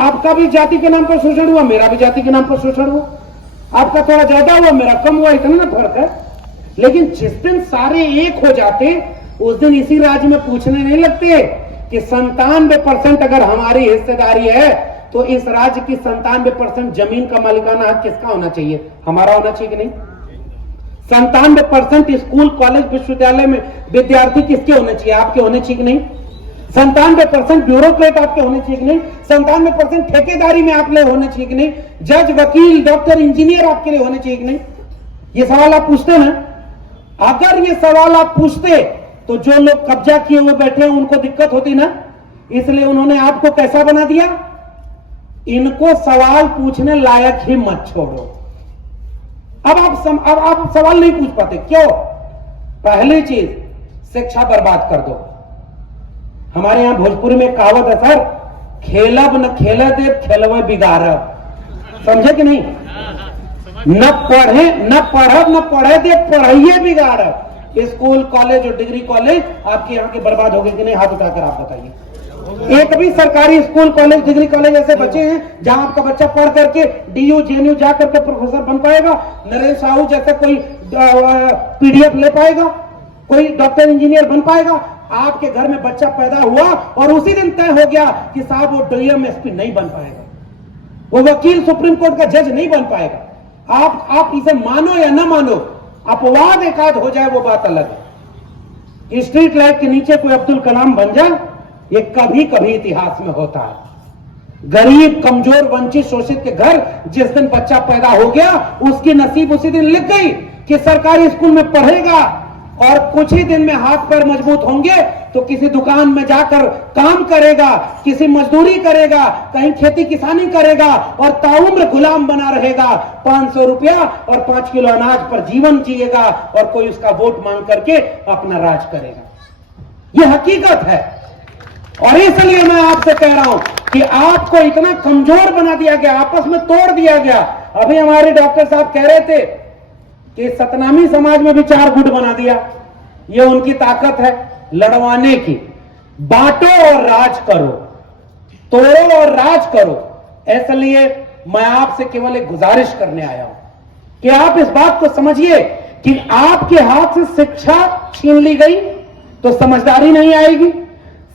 आपका भी जाति के नाम पर शोषण हुआ, मेरा भी जाति के नाम पर शोषण हुआ। आपका थोड़ा ज्यादा हुआ, मेरा कम हुआ, इतना ना फर्क है। लेकिन जिस दिन सारे एक हो जाते उस दिन इसी राज्य में पूछने नहीं लगते कि 97% अगर हमारी हिस्सेदारी है तो इस राज्य की 97% जमीन का मालिकाना हक किसका होना चाहिए? हमारा होना चाहिए कि नहीं? 97% स्कूल, कॉलेज, विश्वविद्यालय में विद्यार्थी किसके होने चाहिए? आपके होने चाहिए कि नहीं? 97% ब्यूरोक्रेट आपके होने चाहिए कि नहीं? 97% ठेकेदारी में आप लोग होने चाहिए कि नहीं? जज, वकील, डॉक्टर, इंजीनियर आपके लिए होने चाहिए कि नहीं? ये सवाल आप पूछते ना? अगर ये सवाल आप पूछते तो जो लोग कब्जा किए हुए बैठे हैं उनको दिक्कत होती ना। इसलिए उन्होंने आपको कैसा बना दिया? इनको सवाल पूछने लायक ही मत छोड़ो। अब आप सवाल नहीं पूछ पाते। क्यों? पहली चीज, शिक्षा बर्बाद कर दो। हमारे यहां भोजपुरी में कहावत है सर, खेलब न खेले दे, खेलवे बिगाड़ब। समझे कि नहीं? न पढ़ब न पढ़े दे, पढ़ाइए बिगाड़ब। स्कूल, कॉलेज और डिग्री कॉलेज आपके यहाँ के बर्बाद हो गए कि नहीं? हाथ उठाकर आप बताइए। एक भी सरकारी स्कूल, कॉलेज, डिग्री कॉलेज ऐसे बचे हैं जहां आपका बच्चा पढ़ करके DU, JNU जाकर के प्रोफेसर बन पाएगा? नरेश साहू जैसे कोई PDF ले पाएगा? कोई डॉक्टर, इंजीनियर बन पाएगा? आपके घर में बच्चा पैदा हुआ और उसी दिन तय हो गया कि साहब वो DM, SP नहीं बन पाएगा, वो वकील, सुप्रीम कोर्ट का जज नहीं बन पाएगा। आप इसे मानो या ना मानो, अपवाद एकाध हो जाए वो बात अलग है। स्ट्रीट लाइट के नीचे कोई अब्दुल कलाम बन जाए, ये कभी कभी इतिहास में होता है। गरीब, कमजोर, वंचित, शोषित के घर जिस दिन बच्चा पैदा हो गया उसकी नसीब उसी दिन लिख गई कि सरकारी स्कूल में पढ़ेगा और कुछ ही दिन में हाथ पैर मजबूत होंगे तो किसी दुकान में जाकर काम करेगा, किसी मजदूरी करेगा, कहीं खेती किसानी करेगा और ताउम्र गुलाम बना रहेगा। 500 रुपया और 5 किलो अनाज पर जीवन जिएगा और कोई उसका वोट मांग करके अपना राज करेगा। यह हकीकत है। और इसलिए मैं आपसे कह रहा हूं, कि आपको इतना कमजोर बना दिया गया, आपस में तोड़ दिया गया। अभी हमारे डॉक्टर साहब कह रहे थे कि सतनामी समाज में भी 4 गुट बना दिया। ये उनकी ताकत है लड़वाने की। बांटो और राज करो, तोड़ो और राज करो। इसलिए मैं आपसे केवल एक गुजारिश करने आया हूं कि आप इस बात को समझिए कि आपके हाथ से शिक्षा छीन ली गई तो समझदारी नहीं आएगी,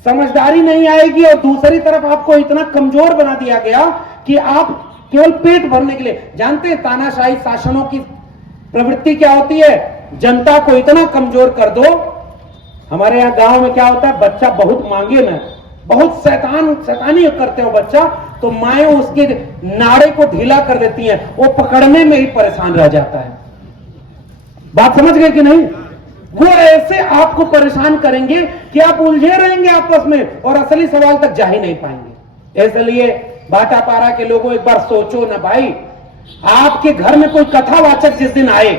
समझदारी नहीं आएगी। और दूसरी तरफ आपको इतना कमजोर बना दिया गया कि आप केवल पेट भरने के लिए, जानते हैं तानाशाही शासनों की प्रवृत्ति क्या होती है, जनता को इतना कमजोर कर दो। हमारे यहां गांव में क्या होता है, बच्चा बहुत मांगे ना, बहुत शैतानी करते हो बच्चा, तो माएं उसके नाड़े को ढीला कर देती हैं, वो पकड़ने में ही परेशान रह जाता है। बात समझ गए कि नहीं? वो ऐसे आपको परेशान करेंगे कि आप उलझे रहेंगे आपस में और असली सवाल तक जा ही नहीं पाएंगे। इसलिए भाटापारा के लोगों, एक बार सोचो ना भाई, आपके घर में कोई कथावाचक जिस दिन आए,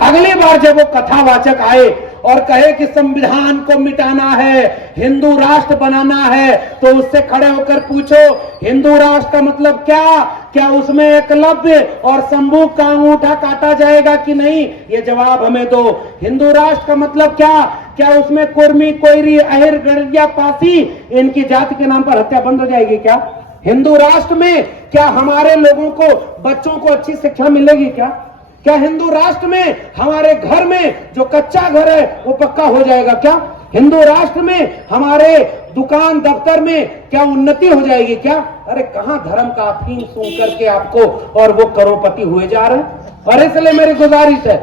अगली बार जब वो कथावाचक आए और कहे कि संविधान को मिटाना है, हिंदू राष्ट्र बनाना है, तो उससे खड़े होकर पूछो हिंदू राष्ट्र का मतलब क्या उसमें एकलव्य और शंभू का अंगूठा काटा जाएगा कि नहीं? ये जवाब हमें दो। हिंदू राष्ट्र का मतलब क्या उसमें कुर्मी, कोयरी, अहिर, गड़िया, पासी, इनकी जाति के नाम पर हत्या बंद हो जाएगी क्या? हिंदू राष्ट्र में क्या हमारे लोगों को, बच्चों को अच्छी शिक्षा मिलेगी क्या हिंदू राष्ट्र में हमारे घर में जो कच्चा घर है वो पक्का हो जाएगा क्या? हिंदू राष्ट्र में हमारे दुकान दफ्तर में क्या उन्नति हो जाएगी क्या? अरे कहां धर्म का अफीम सूंघ करके आपको और वो करोड़पति हुए जा रहे हैं। और इसलिए मेरी गुजारिश है,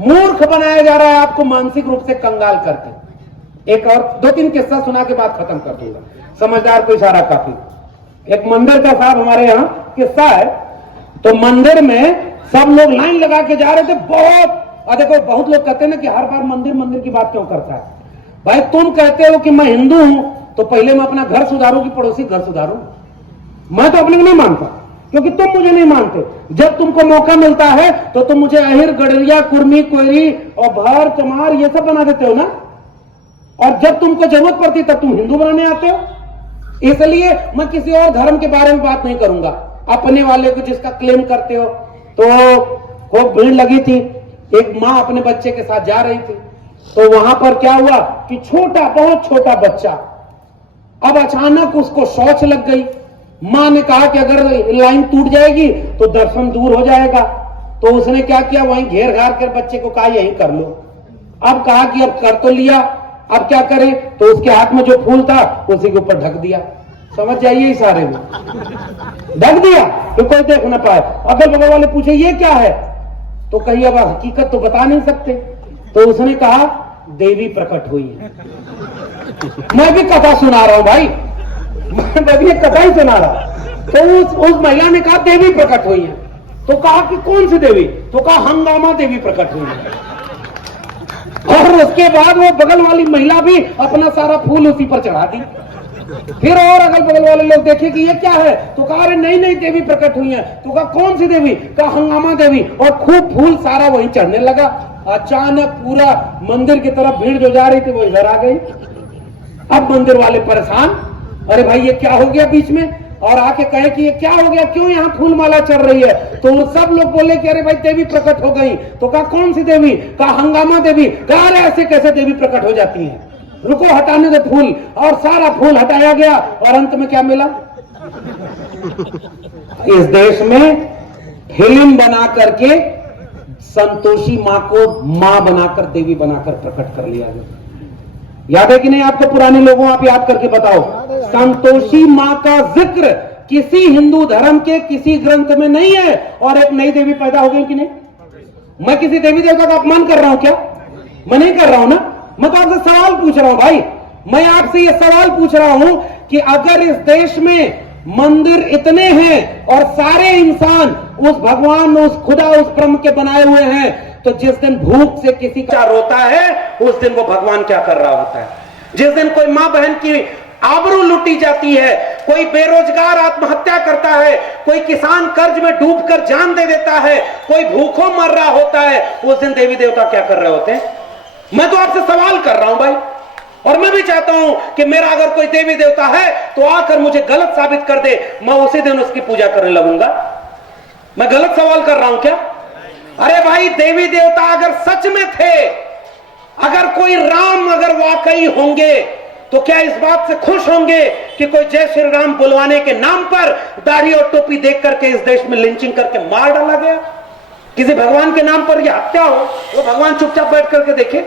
मूर्ख बनाया जा रहा है आपको मानसिक रूप से कंगाल करके। एक और 2-3 किस्सा सुना के बाद खत्म कर दूंगा, समझदार को इशारा काफी। एक मंदिर का साहब हमारे यहाँ किस्सा है, तो मंदिर में सब लोग लाइन लगा के जा रहे थे। देखो बहुत लोग कहते हैं ना कि हर बार मंदिर की बात क्यों करता है भाई? तुम कहते हो कि मैं हिंदू हूं तो पहले मैं अपना घर सुधारूं कि पड़ोसी घर सुधारूं? मैं तो अपने को नहीं मानता, क्योंकि तुम मुझे नहीं मानते। जब तुमको मौका मिलता है तो तुम मुझे अहिर, गडरिया, कुर्मी, कोयरी और भर, चमार ये सब बना देते हो ना, और जब तुमको जरूरत पड़ती तब तुम हिंदू बनाने आते हो। इसलिए मैं किसी और धर्म के बारे में बात नहीं करूंगा, अपने वाले को जिसका क्लेम करते हो। तो खूब भीड़ लगी थी, एक मां अपने बच्चे के साथ जा रही थी, तो वहां पर क्या हुआ कि बहुत छोटा बच्चा, अब अचानक उसको शौच लग गई। मां ने कहा कि अगर लाइन टूट जाएगी तो दर्शन दूर हो जाएगा। तो उसने क्या किया, वहीं घेर घार कर बच्चे को कहा यहीं कर लो। अब कहा कि अब कर तो लिया, अब क्या करें? तो उसके हाथ में जो फूल था उसी के ऊपर ढक दिया। समझ जाइए, इशारे में ढक दिया कि कोई देख ना पाए। अगल बगल वाले पूछे ये क्या है, तो कही अब हकीकत तो बता नहीं सकते। तो उसने कहा देवी प्रकट हुई है। मैं भी कथा सुना रहा हूं भाई, मैं भी एक कथा ही सुना रहा। तो उस महिला ने कहा देवी प्रकट हुई है। तो कहा कि कौन सी देवी? तो कहा हंगामा देवी प्रकट हुई है। और उसके बाद वो बगल वाली महिला भी अपना सारा फूल उसी पर चढ़ा दी। फिर और अगल बगल वाले लोग देखे कि ये क्या है, तो कहा अरे नहीं देवी प्रकट हुई है। तो कहा कौन सी देवी? कहा हंगामा देवी। और खूब फूल सारा वहीं चढ़ने लगा। अचानक पूरा मंदिर की तरफ भीड़ जो जा रही थी वो इधर आ गई। अब मंदिर वाले परेशान, अरे भाई ये क्या हो गया बीच में, और आके कहे कि ये क्या हो गया, क्यों यहाँ फूल माला चढ़ रही है? तो सब लोग बोले कि अरे भाई देवी प्रकट हो गई। तो कहा कौन सी देवी? कहा हंगामा देवी। कहा अरे ऐसे कैसे देवी प्रकट हो जाती है, रुको हटाने दे फूल। और सारा फूल हटाया गया और अंत में क्या मिला? इस देश में फिल्म बना करके संतोषी मां को मां बनाकर, देवी बनाकर प्रकट कर लिया गया। याद है कि नहीं आपको? पुराने लोगों, आप याद करके बताओ। संतोषी मां का जिक्र किसी हिंदू धर्म के किसी ग्रंथ में नहीं है, और एक नई देवी पैदा हो गई कि नहीं? मैं किसी देवी देवता का अपमान कर रहा हूं क्या? मैं नहीं कर रहा हूं ना। मैं तो आपसे सवाल पूछ रहा हूं भाई, मैं आपसे ये सवाल पूछ रहा हूं कि अगर इस देश में मंदिर इतने हैं और सारे इंसान उस भगवान, उस खुदा, उस ब्रह्म के बनाए हुए हैं, तो जिस दिन भूख से किसी का रोता है उस दिन वो भगवान क्या कर रहा होता है? जिस दिन कोई मां बहन की आबरू लूटी जाती है, कोई बेरोजगार आत्महत्या करता है, कोई किसान कर्ज में डूबकर जान दे देता है, कोई भूखों मर रहा होता है, उस दिन देवी देवता क्या कर रहे होते हैं? मैं तो आपसे सवाल कर रहा हूं भाई, और मैं भी चाहता हूं कि मेरा अगर कोई देवी देवता है तो आकर मुझे गलत साबित कर दे, मैं उसी दिन उसकी पूजा करने लगूंगा। मैं गलत सवाल कर रहा हूं क्या? अरे भाई, देवी देवता अगर सच में थे, अगर कोई राम अगर वाकई होंगे तो क्या इस बात से खुश होंगे कि कोई जय श्री राम बुलवाने के नाम पर दाढ़ी और टोपी देख करके इस देश में लिंचिंग करके मार डाला गया? किसी भगवान के नाम पर यह हत्या हो, वो भगवान चुपचाप बैठ करके देखे?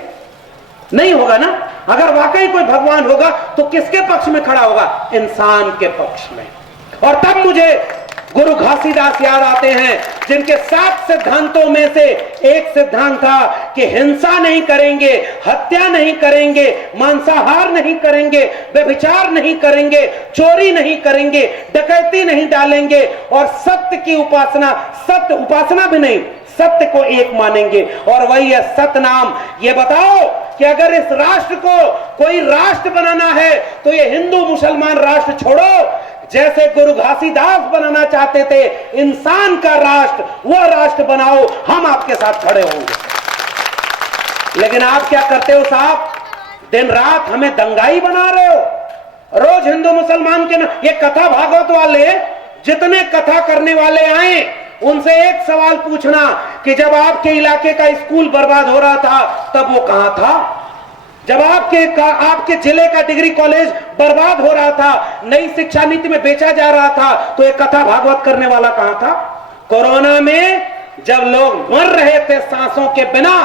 नहीं होगा ना। अगर वाकई कोई भगवान होगा तो किसके पक्ष में खड़ा होगा? इंसान के पक्ष में। और तब मुझे गुरु घासीदास याद आते हैं, जिनके 7 सिद्धांतों में से एक सिद्धांत था कि हिंसा नहीं करेंगे, हत्या नहीं करेंगे, मांसाहार नहीं करेंगे, व्यभिचार नहीं करेंगे, चोरी नहीं करेंगे, डकैती नहीं डालेंगे और सत्य की उपासना, सत्य उपासना भी नहीं, सत्य को एक मानेंगे। और वही है सतनाम। ये बताओ कि अगर इस राष्ट्र को कोई राष्ट्र बनाना है तो ये हिंदू मुसलमान राष्ट्र छोड़ो, जैसे गुरु घासीदास बनाना चाहते थे इंसान का राष्ट्र, वह राष्ट्र बनाओ, हम आपके साथ खड़े होंगे। लेकिन आप क्या करते हो साहब? दिन रात हमें दंगाई बना रहे हो। रोज हिंदू मुसलमान के ये कथा भागवत वाले जितने कथा करने वाले आए, उनसे एक सवाल पूछना कि जब आपके इलाके का स्कूल बर्बाद हो रहा था तब वो कहां था? जब आपके जिले का डिग्री कॉलेज बर्बाद हो रहा था, नई शिक्षा नीति में बेचा जा रहा था, तो एक कथा भागवत करने वाला कहां था? कोरोना में जब लोग मर रहे थे सांसों के बिना,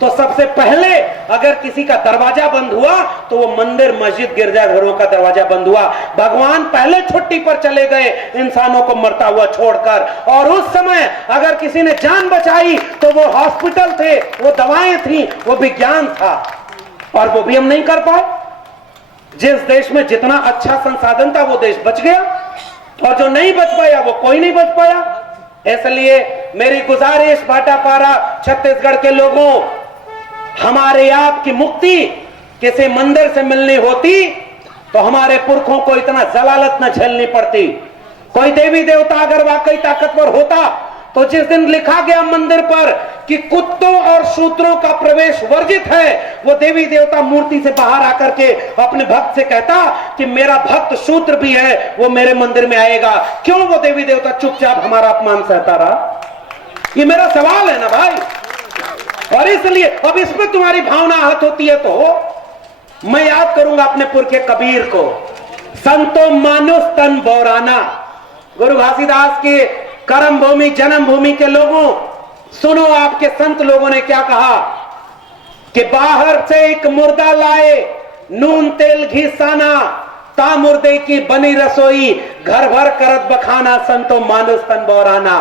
तो सबसे पहले अगर किसी का दरवाजा बंद हुआ तो वो मंदिर, मस्जिद, गिरजाघरों का दरवाजा बंद हुआ। भगवान पहले छुट्टी पर चले गए इंसानों को मरता हुआ छोड़कर। और उस समय अगर किसी ने जान बचाई तो वो हॉस्पिटल थे, वो दवाएं थी, वो विज्ञान था। और वो भी हम नहीं कर पाए। जिस देश में जितना अच्छा संसाधन था वो देश बच गया, और जो नहीं बच पाया वो कोई नहीं बच पाया। इसलिए मेरी गुजारिश भाटापारा छत्तीसगढ़ के लोगों, हमारे आपकी मुक्ति किसी मंदिर से मिलनी होती तो हमारे पुरखों को इतना जलालत न झेलनी पड़ती। कोई देवी देवता अगर वाकई ताकतवर होता तो जिस दिन लिखा गया मंदिर पर कि कुत्तों और शूद्रों का प्रवेश वर्जित है, वो देवी देवता मूर्ति से बाहर आकर के अपने भक्त से कहता कि मेरा भक्त शूद्र भी है, वो मेरे मंदिर में आएगा। क्यों वो देवी देवता चुपचाप हमारा अपमान सहता रहा? ये मेरा सवाल है ना भाई। और इसलिए अब इसमें तुम्हारी भावना आहत होती है तो मैं याद करूंगा अपने पुरखे कबीर को, संतो मानुष तन बौराना। गुरु घासीदास के कर्म भूमि, जन्म भूमि के लोगों, सुनो आपके संत लोगों ने क्या कहा कि बाहर से एक मुर्दा लाए, नून तेल घी साना, ता मुर्दे की बनी रसोई, घर भर करत बखाना, संतो मानुष तन बौराना।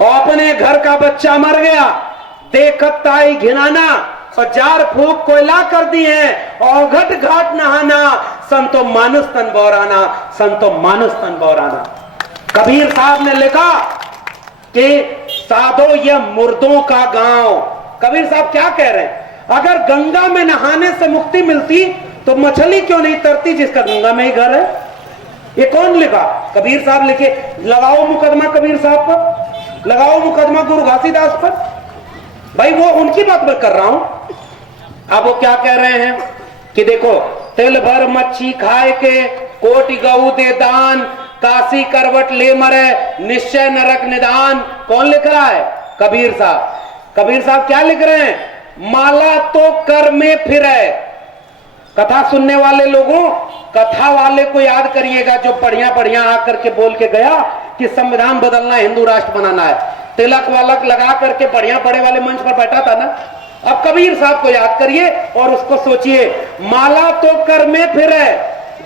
और अपने घर का बच्चा मर गया, देखत ताई घिनाना, और जार फूक कोयला कर दी है, और घट घाट नहाना, संतो मानुष तन बौराना, संतो मानुष तन बौराना। कबीर साहब ने लिखा कि साधो यह मुर्दों का गांव। कबीर साहब क्या कह रहे हैं? अगर गंगा में नहाने से मुक्ति मिलती तो मछली क्यों नहीं तरती जिसका गंगा में ही घर है? ये कौन लिखा? कबीर साहब लिखे। लगाओ मुकदमा कबीर साहब पर, लगाओ मुकदमा गुरु घासीदास पर। भाई वो उनकी बात मैं कर रहा हूं। अब वो क्या कह रहे हैं कि देखो, तिल भर मच्छी खाए के कोटि गऊ दे दान, काशी करवट ले मरे निश्चय नरक निदान। कौन लिख रहा है? कबीर साहब। कबीर साहब क्या लिख रहे हैं? माला तो कर में फिरे। कथा सुनने वाले लोगों, कथा वाले को याद करिएगा जो बढ़िया बढ़िया आकर के बोल के गया कि संविधान बदलना, हिंदू राष्ट्र बनाना है। तिलक वालक लगा करके बढ़िया बड़े वाले मंच पर बैठा था ना। अब कबीर साहब को याद करिए और उसको सोचिए। माला तो कर में फिरे,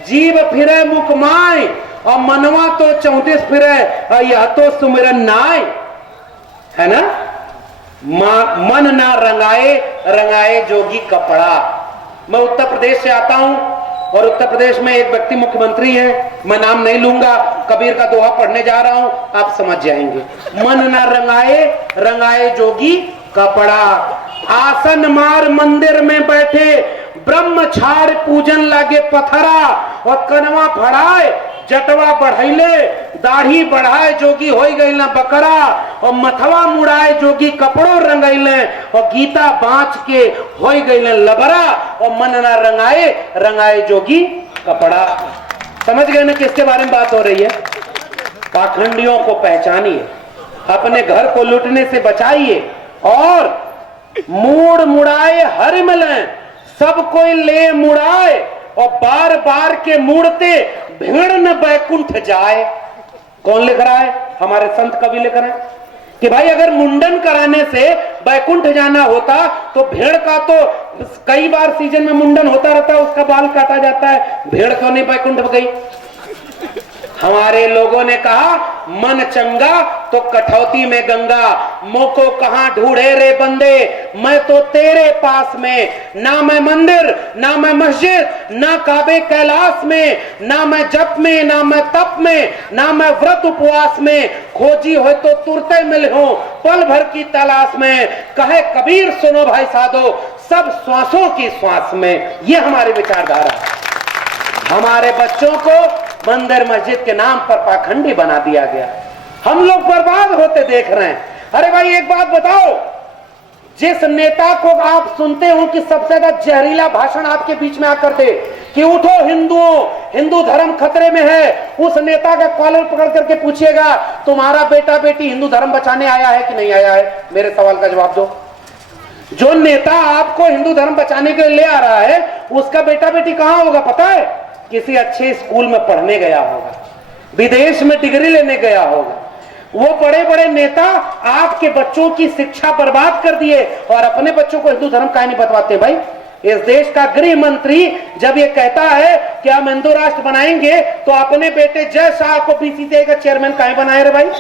जीव फिरे मुख माय, और मनवा तो 34 फिरे, यह तो सुमिरन नाय। है ना? मन ना रंगाए, रंगाए जोगी कपड़ा। मैं उत्तर प्रदेश से आता हूं और उत्तर प्रदेश में एक व्यक्ति मुख्यमंत्री है, मैं नाम नहीं लूंगा, कबीर का दोहा पढ़ने जा रहा हूं, आप समझ जाएंगे। मन ना रंगाए, रंगाए जोगी कपड़ा। आसन मार मंदिर में बैठे, ब्रह्म छाड़ पूजन लागे पथरा, और कनवा फड़ाए जटवा बढ़ैले, दाढ़ी बढ़ाए जोगी हो गई ना बकरा, और मथवा मुड़ाए जोगी कपड़ों रंगैले, और गीता बाँच के हो गई लबरा, और मन ना रंगाए रंगाए जोगी कपड़ा। समझ गए ना किसके बारे में बात हो रही है? पाखंडियों को पहचानिए, अपने घर को लूटने से बचाइए, और मूड मुड़ाए हर मिलें, सब कोई ले मुड़ाए, और बार बार के मुड़ते भीड़ न बैकुंठ जाए। कौन लिख रहा है? हमारे संत कवि लिख रहे हैं कि भाई अगर मुंडन कराने से बैकुंठ जाना होता तो भेड़ का तो कई बार सीजन में मुंडन होता रहता है, उसका बाल काटा जाता है, भेड़ क्यों नहीं बैकुंठ गई? हमारे लोगों ने कहा मन चंगा तो कठौती में गंगा, मोको कहां ढूंढे रे बंदे, मैं तो तेरे पास में, ना मैं मंदिर ना मैं मस्जिद ना काबे कैलाश में, ना मैं जप में ना मैं तप में, ना मैं व्रत उपवास में, खोजी हो तो तुरते मिल हो पल भर की तलाश में, कहे कबीर सुनो भाई साधो सब श्वासों की श्वास में। ये हमारे विचारधारा है। हमारे बच्चों को मंदिर मस्जिद के नाम पर पाखंडी बना दिया गया, हम लोग बर्बाद होते देख रहे हैं। अरे भाई एक बात बताओ, जिस नेता को आप सुनते हो कि सबसे ज्यादा जहरीला भाषण आपके बीच में आकर दे कि उठो हिंदुओं, हिंदू धर्म खतरे में है, उस नेता का कॉलर पकड़ करके पूछिएगा तुम्हारा बेटा बेटी हिंदू धर्म बचाने आया है कि नहीं आया है? मेरे सवाल का जवाब दो। जो नेता आपको हिंदू धर्म बचाने के लिए ले आ रहा है उसका बेटा बेटी कहां होगा पता है? किसी अच्छे स्कूल में पढ़ने गया होगा, विदेश में डिग्री लेने गया होगा। वो बड़े बड़े नेता आपके बच्चों की शिक्षा बर्बाद कर दिए और अपने बच्चों को हिंदू धर्म काहे नहीं बतवाते? भाई इस देश का गृह मंत्री जब ये कहता है कि हम हिंदू राष्ट्र बनाएंगे तो अपने बेटे जय शाह को बीसीसीआई का चेयरमैन काहे बनाए रे भाई?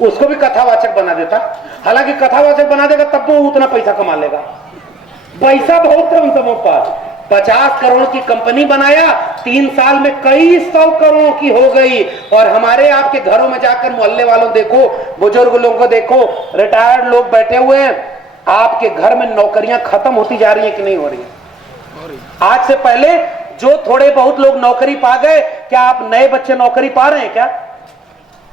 उसको भी कथावाचक बना देता। हालांकि कथावाचक बना देगा तब वो उतना पैसा कमा लेगा, पैसा बहुत है उन सबों पर। 50 करोड़ की कंपनी बनाया, 3 साल में कई 100 करोड़ की हो गई। और हमारे आपके घरों में जाकर मोहल्ले वालों देखो, बुजुर्ग लोगों को देखो, रिटायर्ड लोग बैठे हुए हैं, आपके घर में नौकरियां खत्म होती जा रही है कि नहीं हो रही है? आज से पहले जो थोड़े बहुत लोग नौकरी पा गए, क्या आप नए बच्चे नौकरी पा रहे हैं क्या?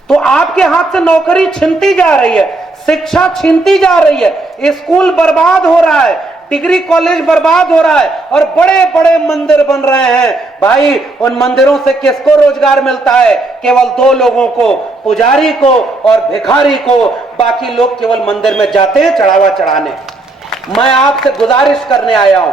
तो आपके हाथ से नौकरी छिनती जा रही है, शिक्षा छीनती जा रही है, स्कूल बर्बाद हो रहा है, डिग्री कॉलेज बर्बाद हो रहा है, और बड़े बड़े मंदिर बन रहे हैं। भाई उन मंदिरों से किसको रोजगार मिलता है? केवल 2 लोगों को, पुजारी को और भिखारी को। बाकी लोग केवल मंदिर में जाते हैं चढ़ावा चढ़ाने। मैं आपसे गुजारिश करने आया हूं,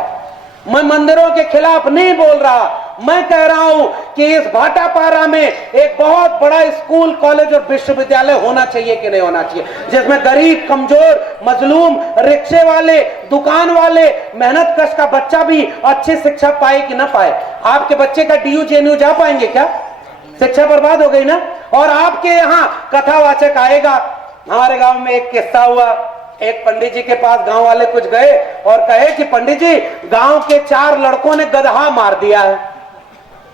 मैं मंदिरों के खिलाफ नहीं बोल रहा, मैं कह रहा हूं कि इस भाटापारा में एक बहुत बड़ा स्कूल कॉलेज और विश्वविद्यालय होना चाहिए कि नहीं होना चाहिए, जिसमें गरीब कमजोर मजलूम रिक्शे वाले दुकान वाले मेहनत कश का बच्चा भी अच्छी शिक्षा पाए कि ना पाए। आपके बच्चे का डीयू जेएनयू जा पाएंगे क्या? शिक्षा बर्बाद हो गई ना। और आपके यहाँ कथावाचक आएगा। हमारे गांव में एक किस्सा हुआ, एक पंडित जी के पास गांव वाले कुछ गए और कहे कि पंडित जी गांव के 4 लड़कों ने गधा मार दिया है।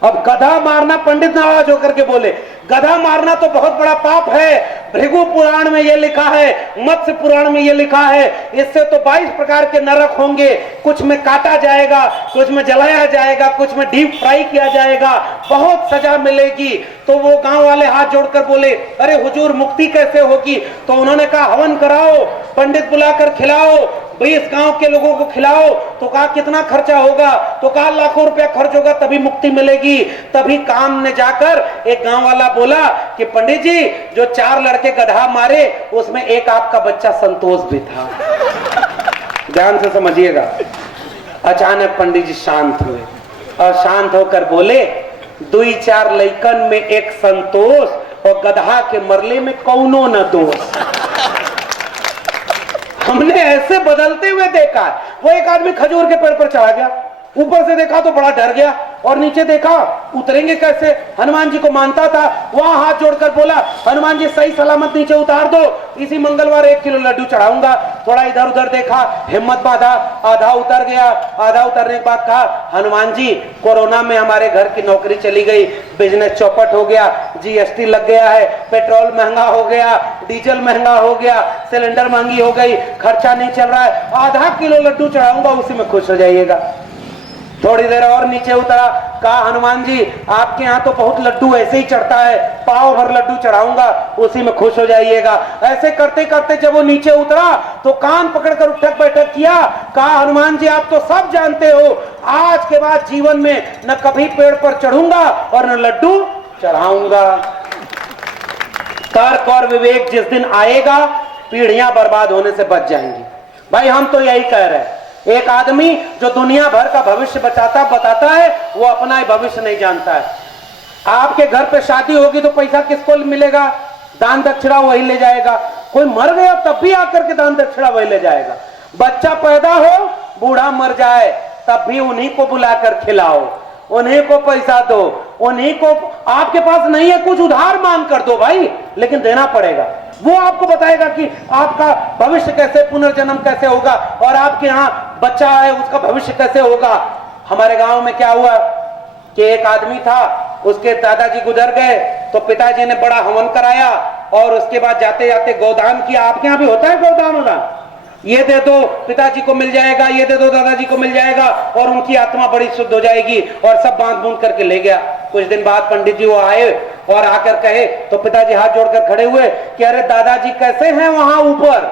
अब गधा मारना, पंडित नाराज होकर के बोले गधा मारना तो बहुत बड़ा पाप है, भृगु पुराण में यह लिखा है, मत्स्य पुराण में यह लिखा है, इससे तो 22 प्रकार के नरक होंगे, कुछ में काटा जाएगा, कुछ में जलाया जाएगा, कुछ में डीप फ्राई किया जाएगा, बहुत सजा मिलेगी। तो वो गांव वाले हाथ जोड़कर बोले अरे हुजूर मुक्ति कैसे होगी? तो उन्होंने कहा हवन कराओ, पंडित बुलाकर खिलाओ, 20 गांव के लोगों को खिलाओ। तो कहा कितना खर्चा होगा? तो कहा लाखों रुपया खर्च होगा तभी मुक्ति मिलेगी। तभी काम में जाकर एक गांव वाला बोला कि पंडित जी जो 4 लड़के गधा मारे उसमें एक आपका बच्चा संतोष भी था। ध्यान से समझिएगा। अचानक पंडित जी शांत हुए और शांत होकर बोले 2-4 लइकन में एक संतोष और गधा के मरले में कौनो न दोष। हमने ऐसे बदलते हुए देखा। वो एक आदमी खजूर के पेड़ पर चढ़ा गया, ऊपर से देखा तो बड़ा डर गया और नीचे देखा उतरेंगे कैसे? हनुमान जी को मानता था, वहां हाथ जोड़कर बोला हनुमान जी सही सलामत नीचे उतार दो, इसी मंगलवार 1 किलो लड्डू चढ़ाऊंगा। थोड़ा इधर उधर देखा, हिम्मत बांधा, आधा उतर गया। आधा उतरने के बाद कहा हनुमान जी कोरोना में हमारे घर की नौकरी चली गई, बिजनेस चौपट हो गया, जीएसटी लग गया है, पेट्रोल महंगा हो गया, डीजल महंगा हो गया, सिलेंडर महंगी हो गई, खर्चा नहीं चल रहा है, आधा किलो लड्डू चढ़ाऊंगा, उसी में खुश हो जाइएगा। थोड़ी देर और नीचे उतरा, कहा हनुमान जी आपके यहाँ तो बहुत लड्डू ऐसे ही चढ़ता है, पाव भर लड्डू चढ़ाऊंगा, उसी में खुश हो जाइएगा। ऐसे करते करते जब वो नीचे उतरा तो कान पकड़कर उठक बैठक किया, कहा हनुमान जी आप तो सब जानते हो, आज के बाद जीवन में न कभी पेड़ पर चढ़ूंगा और न लड्डू चढ़ाऊंगा। तर्क और विवेक जिस दिन आएगा पीढ़ियां बर्बाद होने से बच जाएंगी। भाई हम तो यही कह रहे हैं, एक आदमी जो दुनिया भर का भविष्य बताता है वो अपना ही भविष्य नहीं जानता है। आपके घर पे शादी होगी तो पैसा किसको मिलेगा? दान दक्षिणा वही ले जाएगा। कोई मर गया तब भी आकर के दान दक्षिणा वही ले जाएगा। बच्चा पैदा हो, बूढ़ा मर जाए तब भी उन्हीं को बुलाकर खिलाओ, उन्हीं को पैसा दो, उन्हीं को। आपके पास नहीं है कुछ उधार मांग कर दो भाई, लेकिन देना पड़ेगा। वो आपको बताएगा कि आपका भविष्य कैसे, पुनर्जन्म कैसे होगा और आपके यहाँ बच्चा है उसका भविष्य कैसे होगा। हमारे गांव में क्या हुआ कि एक आदमी था, उसके दादाजी गुजर गए तो पिताजी ने बड़ा हवन कराया और उसके बाद जाते जाते गोदान किया। आपके यहाँ भी होता है गोदान? होना ये दे दो पिताजी को मिल जाएगा, ये दे दो दादाजी को मिल जाएगा और उनकी आत्मा बड़ी शुद्ध हो जाएगी, और सब बांध बूंद करके ले गया। कुछ दिन बाद पंडित जी वो आए और आकर कहे तो पिताजी हाथ जोड़कर खड़े हुए कि अरे दादाजी कैसे हैं वहां ऊपर?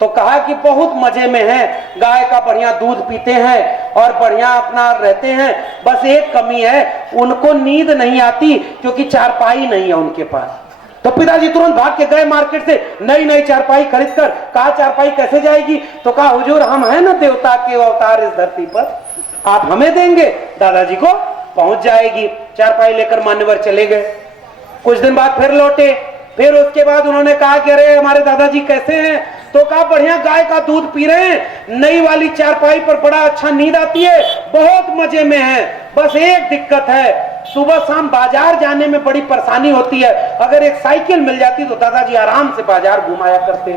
तो कहा कि बहुत मजे में हैं, गाय का बढ़िया दूध पीते हैं और बढ़िया अपना रहते हैं, बस एक कमी है उनको नींद नहीं आती क्योंकि चारपाई नहीं है उनके पास। तो पिताजी तुरंत भाग के गए मार्केट से नई नई चारपाई खरीद कर। कहा चारपाई कैसे जाएगी? तो कहा हुजूर हम है ना देवता के अवतार इस धरती पर, आप हमें देंगे, दादाजी को पहुंच जाएगी। चारपाई लेकर मान्यवर चले गए। कुछ दिन बाद फिर लौटे, फिर उसके बाद उन्होंने कहा कि अरे हमारे दादाजी कैसे हैं? तो कहा बढ़िया गाय का दूध पी रहे हैं, नई वाली चारपाई पर बड़ा अच्छा नींद आती है, बहुत मजे में है, बस एक दिक्कत है सुबह शाम बाजार जाने में बड़ी परेशानी होती है, अगर एक साइकिल मिल जाती तो दादाजी आराम से बाजार घुमाया करते।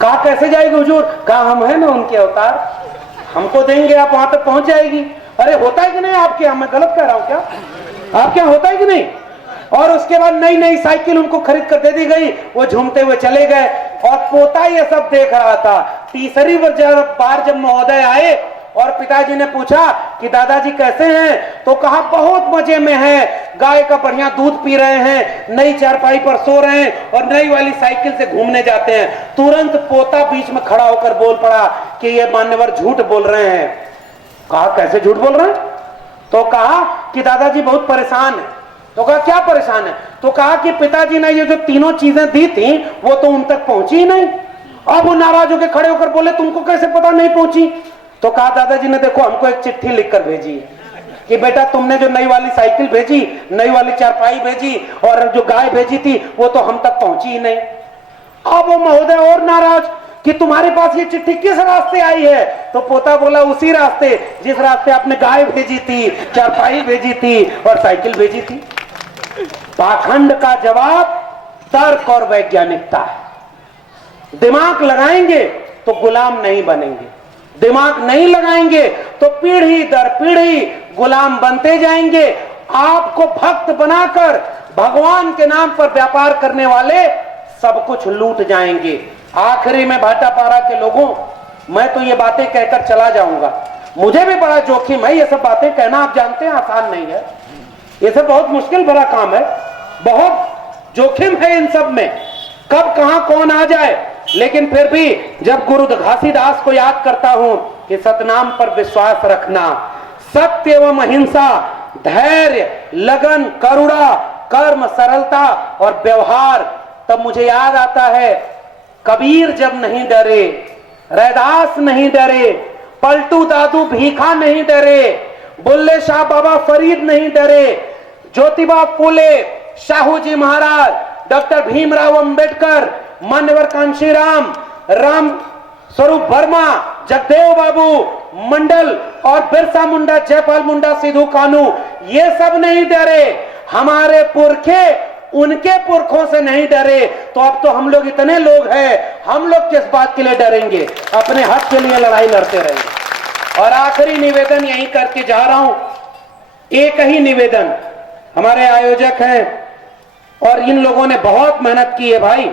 कहा कैसे जाएगी हुजूर? कहा हम है ना उनके अवतार, हमको देंगे आप वहां तक पहुंच जाएगी। अरे होता है कि नहीं आपके यहाँ? मैं गलत कह रहा हूं क्या? आपके यहाँ होता है कि नहीं? और उसके बाद नई नई साइकिल उनको खरीद कर दे दी गई, वो झूमते हुए चले गए और पोता ये सब देख रहा था। तीसरी बार जब महोदय आए और पिताजी ने पूछा कि दादाजी कैसे हैं? तो कहा बहुत मजे में हैं, गाय का बढ़िया दूध पी रहे हैं, नई चारपाई पर सो रहे हैं और नई वाली साइकिल से घूमने जाते हैं। तुरंत पोता बीच में खड़ा होकर बोल पड़ा कि ये मान्यवर झूठ बोल रहे हैं। कहा कैसे झूठ बोल रहे हैं? तो कहा कि दादाजी बहुत परेशान है। तो कहा क्या परेशान है? तो कहा कि पिताजी ने ये जो तीनों चीजें दी थी वो तो उन तक पहुंची ही नहीं। अब वो नाराज होकर खड़े होकर बोले तुमको कैसे पता नहीं पहुंची? तो कहा दादाजी ने देखो हमको एक चिट्ठी लिखकर भेजी कि बेटा तुमने जो नई वाली साइकिल भेजी, नई वाली चारपाई भेजी और जो गाय भेजी थी वो तो हम तक पहुंची ही नहीं। अब वो महोदय और नाराज कि तुम्हारे पास ये चिट्ठी किस रास्ते आई है? तो पोता बोला उसी रास्ते जिस रास्ते आपने गाय भेजी थी, चारपाई भेजी थी और साइकिल भेजी थी। पाखंड का जवाब तर्क और वैज्ञानिकता है। दिमाग लगाएंगे तो गुलाम नहीं बनेंगे, दिमाग नहीं लगाएंगे तो पीढ़ी दर पीढ़ी गुलाम बनते जाएंगे। आपको भक्त बनाकर भगवान के नाम पर व्यापार करने वाले सब कुछ लूट जाएंगे। आखिरी में भाटापारा के लोगों, मैं तो ये बातें कहकर चला जाऊंगा, मुझे भी बड़ा जोखिम है। ये सब बातें कहना आप जानते हैं आसान नहीं है, ये सब बहुत मुश्किल भरा काम है, बहुत जोखिम है इन सब में, कब कहां कौन आ जाए। लेकिन फिर भी जब गुरु घासीदास को याद करता हूं कि सतनाम पर विश्वास रखना, सत्य एवं अहिंसा, धैर्य, लगन, करुणा, कर्म, सरलता और व्यवहार, तब मुझे याद आता है कबीर जब नहीं डरे, रैदास नहीं डरे, पलटू दादू भीखा नहीं डरे, बुल्ले शाह बाबा फरीद नहीं डरे, ज्योतिबा फूले, शाहू जी महाराज, डॉक्टर भीमराव अंबेडकर, मान्यवर कांशीराम, राम स्वरूप वर्मा, जगदेव बाबू मंडल और बिरसा मुंडा, जयपाल मुंडा, सिद्धू कानू, ये सब नहीं डरे। हमारे पुरखे उनके पुरखों से नहीं डरे, तो अब तो हम लोग इतने लोग हैं, हम लोग किस बात के लिए डरेंगे? अपने हक के लिए लड़ाई लड़ते रहेंगे। और आखिरी निवेदन यही करके जा रहा हूं, एक ही निवेदन, हमारे आयोजक हैं और इन लोगों ने बहुत मेहनत की है भाई,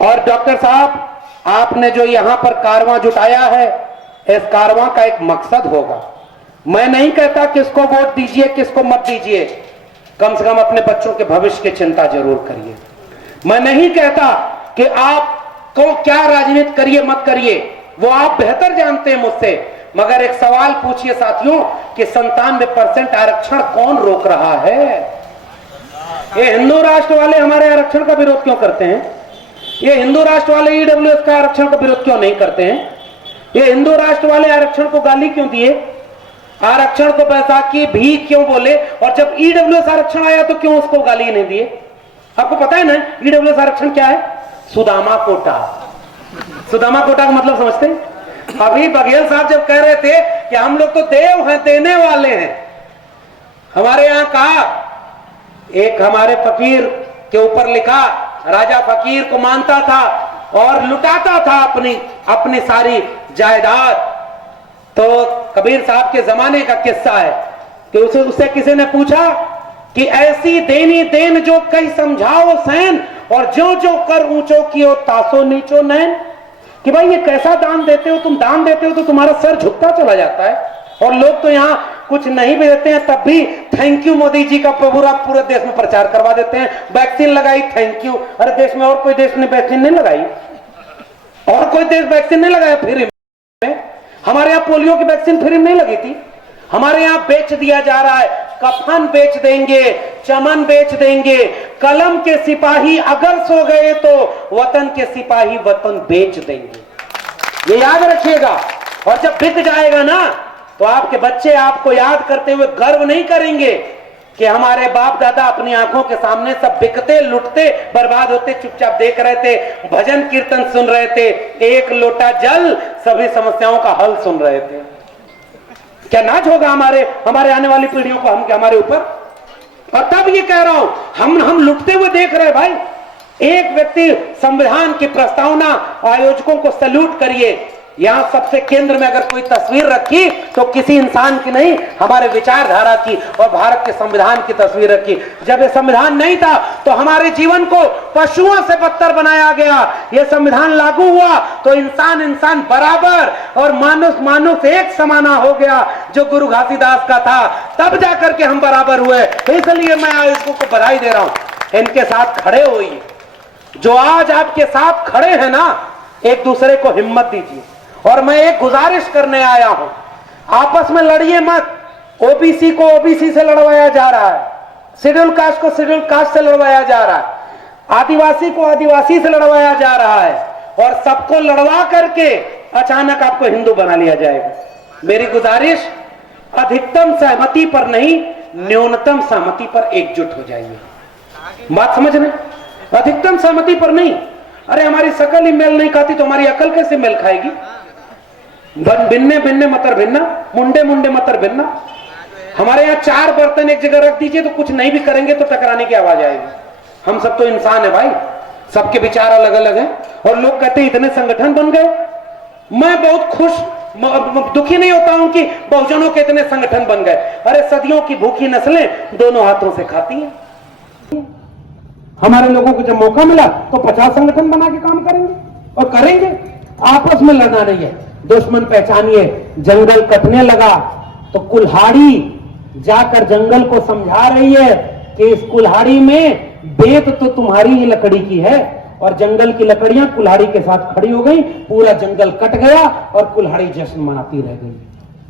और डॉक्टर साहब आपने जो यहां पर कारवां जुटाया है, इस कारवां का एक मकसद होगा, मैं नहीं कहता किसको वोट दीजिए किसको मत दीजिए, कम से कम अपने बच्चों के भविष्य की चिंता जरूर करिए। मैं नहीं कहता कि आप को क्या राजनीति करिए मत करिए, वो आप बेहतर जानते हैं मुझसे, मगर एक सवाल पूछिए साथियों कि 97% आरक्षण कौन रोक रहा है? ये हिंदू राष्ट्र वाले हमारे आरक्षण का विरोध क्यों करते हैं? ये हिंदू राष्ट्र वाले ईडब्ल्यूएस का आरक्षण का विरोध क्यों नहीं करते हैं? ये हिंदू राष्ट्र वाले आरक्षण को गाली क्यों दिए? आरक्षण को बैसाखी भी क्यों बोले? और जब ईडब्ल्यूएस आरक्षण आया तो क्यों उसको गाली नहीं दिए? आपको पता है ना ईडब्ल्यूएस आरक्षण क्या है? सुदामा कोटा। सुदामा कोटा का मतलब समझते हैं? अभी बघेल साहब जब कह रहे थे कि हम लोग तो देव हैं, देने वाले हैं, हमारे यहां कहा, एक हमारे फकीर के ऊपर लिखा, राजा फकीर को मानता था और लुटाता था अपनी सारी जायदाद। तो कबीर साहब के जमाने का किस्सा है कि उससे किसी ने पूछा कि ऐसी देनी देन जो कई समझाओ सैन, और जो जो कर ऊंचो कियो तासो नीचो नैन, कि भाई ये कैसा दान देते हो तुम? दान देते हो तो तुम्हारा सर झुकता चला जाता है, और लोग तो यहाँ कुछ नहीं भी देते हैं तब भी थैंक यू मोदी जी का पूरे देश में प्रचार करवा देते हैं। वैक्सीन लगाई, थैंक यू। अरे देश में और कोई देश ने वैक्सीन नहीं लगाई? और कोई देश वैक्सीन नहीं लगाया फ्री में? हमारे यहाँ पोलियो की वैक्सीन फ्री में नहीं लगी थी। हमारे यहाँ बेच दिया जा रहा है, कफन बेच देंगे, चमन बेच देंगे। कलम के सिपाही अगर सो गए तो वतन के सिपाही वतन बेच देंगे, ये याद रखिएगा। और जब बिक जाएगा ना तो आपके बच्चे आपको याद करते हुए गर्व नहीं करेंगे कि हमारे बाप दादा अपनी आंखों के सामने सब बिकते, लुटते, बर्बाद होते, चुपचाप देख रहे थे, भजन कीर्तन सुन रहे थे, एक लोटा जल सभी समस्याओं का हल सुन रहे थे। क्या नाच होगा हमारे आने वाली पीढ़ियों को हमारे ऊपर? और तब ये कह रहा हूं, हम लुटते हुए देख रहे भाई। एक व्यक्ति संविधान की प्रस्तावना आयोजकों को सैल्यूट करिए। यहां सबसे केंद्र में अगर कोई तस्वीर रखी तो किसी इंसान की नहीं, हमारे विचारधारा की और भारत के संविधान की तस्वीर रखी। जब ये संविधान नहीं था तो हमारे जीवन को पशुओं से बदतर बनाया गया। ये संविधान लागू हुआ तो इंसान बराबर और मानुष एक समाना हो गया, जो गुरु घासीदास का था। तब जाकर के हम बराबर हुए। इसलिए मैं आयोजकों को बधाई दे रहा हूं, इनके साथ खड़े होइए। जो आज आपके साथ खड़े हैं ना, एक दूसरे को हिम्मत दीजिए। और मैं एक गुजारिश करने आया हूं, आपस में लड़िए मत। ओबीसी को ओबीसी से लड़वाया जा रहा है, शेड्यूल कास्ट को शेड्यूल कास्ट से लड़वाया जा रहा है, आदिवासी को आदिवासी से लड़वाया जा रहा है, और सबको लड़वा करके अचानक आपको हिंदू बना लिया जाएगा। मेरी गुजारिश, अधिकतम सहमति पर नहीं, न्यूनतम सहमति पर एकजुट हो जाइए। बात समझ रहे? अधिकतम सहमति पर नहीं। अरे हमारी शकल ही मेल नहीं खाती तो हमारी अकल कैसे मेल खाएगी? भिन्ने भिन्ने मतर भिन्ना, मुंडे मुंडे मतर भिन्ना। हमारे यहाँ 4 बर्तन एक जगह रख दीजिए तो कुछ नहीं भी करेंगे तो टकराने की आवाज आएगी। हम सब तो इंसान है भाई, सबके विचार अलग अलग हैं। और लोग कहते हैं इतने संगठन बन गए। मैं बहुत खुश दुखी नहीं होता हूं कि बहुजनों के इतने संगठन बन गए। अरे सदियों की भूखी नस्लें दोनों हाथों से खाती हैं। हमारे लोगों को जब मौका मिला तो 50 संगठन बना के काम करेंगे और करेंगे। आपस में लड़ना नहीं है, दुश्मन पहचानिए। जंगल कटने लगा तो कुल्हाड़ी जाकर जंगल को समझा रही है कि इस कुल्हाड़ी में बेत तो तुम्हारी ही लकड़ी की है, और जंगल की लकड़ियां कुल्हाड़ी के साथ खड़ी हो गई। पूरा जंगल कट गया और कुल्हाड़ी जश्न मनाती रह गई।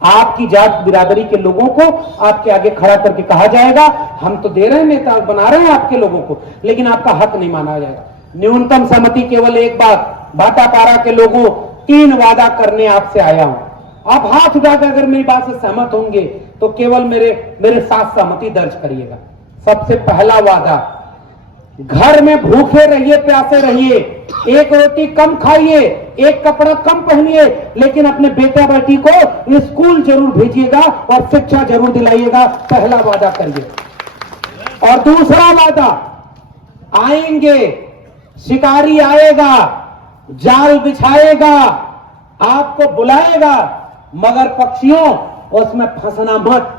आपकी जात बिरादरी के लोगों को आपके आगे खड़ा करके कहा जाएगा, हम तो दे रहे हैं, नेता बना रहे हैं आपके लोगों को, लेकिन आपका हक नहीं माना जाएगा। न्यूनतम सहमति केवल एक बात, भाटापारा के लोगों 3 वादा करने आपसे आया हूं। आप हाथ उठाकर अगर मेरी बात से सहमत होंगे तो केवल मेरे साथ सहमति दर्ज करिएगा। सबसे पहला वादा, घर में भूखे रहिए, प्यासे रहिए, एक रोटी कम खाइए, एक कपड़ा कम पहनिए, लेकिन अपने बेटा बेटी को स्कूल जरूर भेजिएगा और शिक्षा जरूर दिलाइएगा। पहला वादा करिए। और दूसरा वादा, आएंगे, शिकारी आएगा, जाल बिछाएगा, आपको बुलाएगा, मगर पक्षियों उसमें फंसना मत।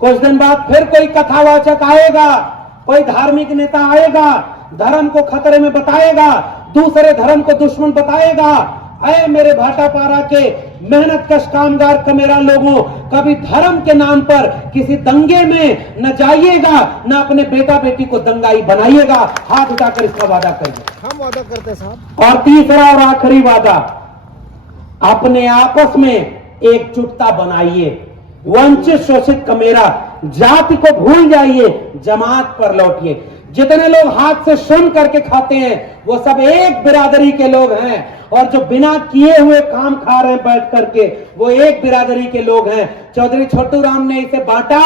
कुछ दिन बाद फिर कोई कथावाचक आएगा, कोई धार्मिक नेता आएगा, धर्म को खतरे में बताएगा, दूसरे धर्म को दुश्मन बताएगा। अरे मेरे भाटापारा के मेहनत कश कामगार कमेरा लोगों, कभी धर्म के नाम पर किसी दंगे में न जाइएगा, न अपने बेटा बेटी को दंगाई बनाइएगा। हाथ उठाकर इसका वादा करिए। हम वादा करते हैं साहब। और तीसरा और आखिरी वादा, अपने आपस में एकजुटता बनाइए। वंचित शोषित कमेरा जाति को भूल जाइए, जमात पर लौटिए। जितने लोग हाथ से श्रम करके खाते हैं वो सब एक बिरादरी के लोग हैं, और जो बिना किए हुए काम खा रहे हैं बैठ करके वो एक बिरादरी के लोग हैं। चौधरी छोटू राम ने इसे बांटा।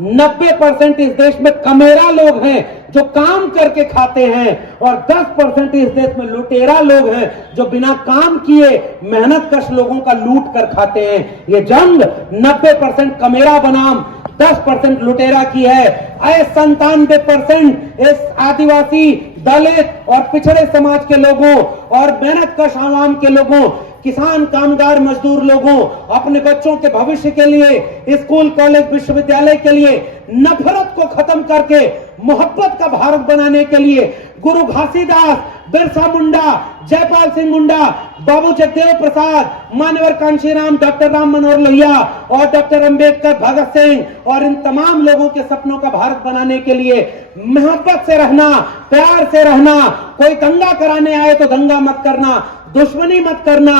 90% इस देश में कमेरा लोग हैं जो काम करके खाते हैं, और 10% इस देश में लुटेरा लोग हैं जो बिना काम किए मेहनत कश लोगों का लूट कर खाते हैं। ये जंग 90% कमेरा बनाम 10% लुटेरा की है। 97% इस आदिवासी, दलित और पिछड़े समाज के लोगों और मेहनत कश आवाम के लोगों, किसान, कामगार, मजदूर लोगों, अपने बच्चों के भविष्य के लिए, स्कूल, कॉलेज, विश्वविद्यालय के लिए नफरत को खत्म करके मोहब्बत का भारत बनाने के लिए गुरु घासीदास, बिरसा मुंडा, जयपाल सिंह मुंडा, बाबू जगदेव प्रसाद, मान्यवर कांशीराम, डॉक्टर राम मनोहर लोहिया और डॉक्टर अंबेडकर, भगत सिंह और इन तमाम लोगों के सपनों का भारत बनाने के लिए मोहब्बत से रहना, प्यार से रहना। कोई दंगा कराने आए तो दंगा मत करना, दुश्मनी मत करना,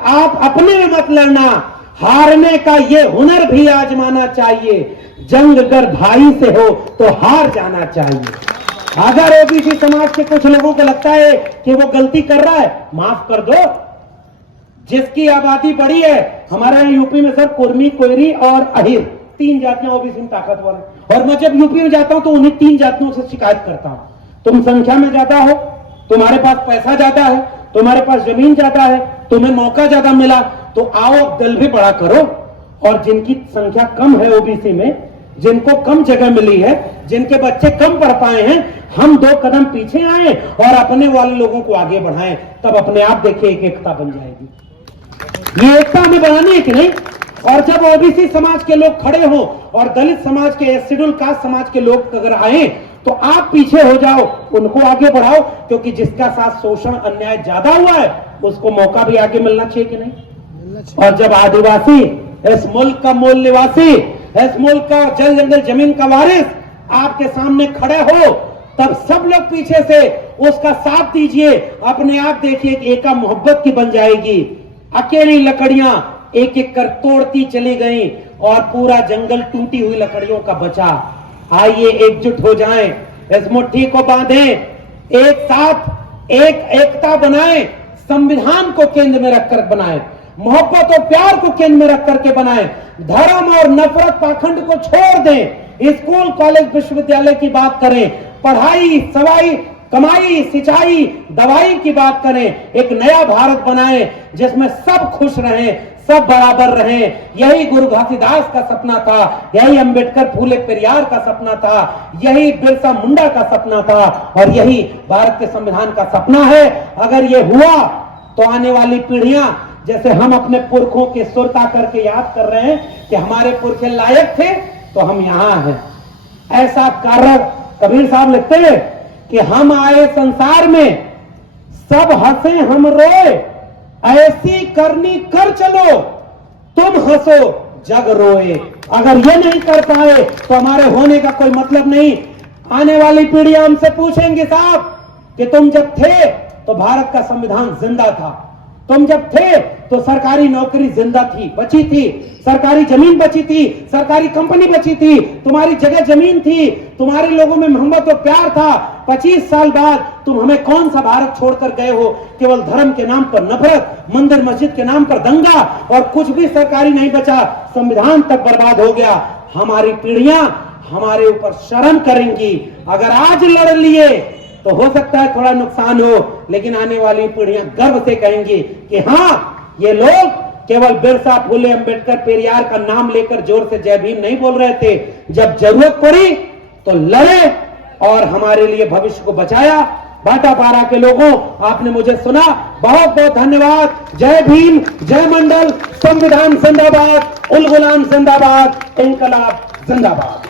आप अपने में मत लड़ना। हारने का ये हुनर भी आजमाना चाहिए। जंग अगर भाई से हो तो हार जाना चाहिए। अगर ओबीसी समाज के कुछ लोगों को लगता है कि वो गलती कर रहा है, माफ कर दो। जिसकी आबादी बड़ी है, हमारे यहाँ यूपी में सर कुर्मी, कोयरी और अहिर 3 जातियां ओबीसी में ताकतवर है। और मैं जब यूपी में जाता हूं तो उन्हीं 3 जातियों से शिकायत करता हूं। तुम संख्या में ज्यादा हो, तुम्हारे पास पैसा ज्यादा है, तुम्हारे पास जमीन ज्यादा है, तुम्हें मौका ज्यादा मिला, तो आओ दिल भी बड़ा करो। और जिनकी संख्या कम है ओबीसी में, जिनको कम जगह मिली है, जिनके बच्चे कम पढ़ पाए हैं, हम 2 कदम पीछे आए और अपने वाले लोगों को आगे बढ़ाएं, तब अपने आप देखिए एक एकता बन जाएगी। ये एकता हमें बनानी है कि नहीं? और जब ओबीसी समाज के लोग खड़े हो और दलित समाज के, शेड्यूल कास्ट समाज के लोग अगर आए तो आप पीछे हो जाओ, उनको आगे बढ़ाओ, क्योंकि जिसका साथ शोषण अन्याय ज्यादा हुआ है उसको मौका भी आगे मिलना चाहिए कि नहीं? और जब आदिवासी, इस मुल्क का मूल निवासी, इस मुल्क का जल जंगल जमीन का वारिस आपके सामने खड़े हो, तब सब लोग पीछे से उसका साथ दीजिए। अपने आप देखिए कि एका मोहब्बत की बन जाएगी। अकेली लकड़ियां एक एक कर तोड़ती चली गई और पूरा जंगल टूटी हुई लकड़ियों का बचा। आइए एकजुट हो जाएं, इस मुट्ठी को बांधें, एक साथ एक एकता बनाएं, संविधान को केंद्र में रखकर बनाएं, मोहब्बत और प्यार को केंद्र में रख करके बनाएं, धर्म और नफरत पाखंड को छोड़ दें, स्कूल, कॉलेज, विश्वविद्यालय की बात करें, पढ़ाई, सवाई, कमाई, सिंचाई, दवाई की बात करें, एक नया भारत बनाएं जिसमें सब खुश रहें, सब बराबर रहें। यही गुरु घासीदास का सपना था, यही अंबेडकर, फूले पेरियार का सपना था, यही बिरसा मुंडा का सपना था, और यही भारत के संविधान का सपना है। अगर ये हुआ तो आने वाली पीढ़ियां, जैसे हम अपने पुरखों के सुरता करके याद कर रहे हैं कि हमारे पुरखे लायक थे तो हम यहां हैं, ऐसा कार्य कबीर साहब लिखते हैं कि हम आए संसार में, सब हंसे हम रोए, ऐसी करनी कर चलो, तुम हंसो जग रोए। अगर ये नहीं कर पाए तो हमारे होने का कोई मतलब नहीं। आने वाली पीढ़ियां हमसे पूछेंगे साहब कि तुम जब थे तो भारत का संविधान जिंदा था, तुम जब थे तो सरकारी नौकरी जिंदा थी, बची थी, सरकारी जमीन बची थी, सरकारी कंपनी बची थी, तुम्हारी जगह जमीन थी, तुम्हारे लोगों में मोहब्बत और प्यार था। 25 साल बाद तुम हमें कौन सा भारत छोड़कर गए हो? केवल धर्म के नाम पर नफरत, मंदिर मस्जिद के नाम पर दंगा, और कुछ भी सरकारी नहीं बचा, संविधान तक बर्बाद हो गया। हमारी पीढ़ियां हमारे ऊपर शर्म करेंगी। अगर आज लड़ लिए तो हो सकता है थोड़ा नुकसान हो, लेकिन आने वाली पीढ़ियां गर्व से कहेंगी कि हाँ, ये लोग केवल बिरसा, फूले, अंबेडकर, पेरियार का नाम लेकर जोर से जय भीम नहीं बोल रहे थे, जब जरूरत पड़ी तो लड़े और हमारे लिए भविष्य को बचाया। भाटापारा के लोगों, आपने मुझे सुना, बहुत बहुत धन्यवाद। जय भीम, जय मंडल, संविधान जिंदाबाद, उल गुलाम जिंदाबाद, इंकलाब जिंदाबाद।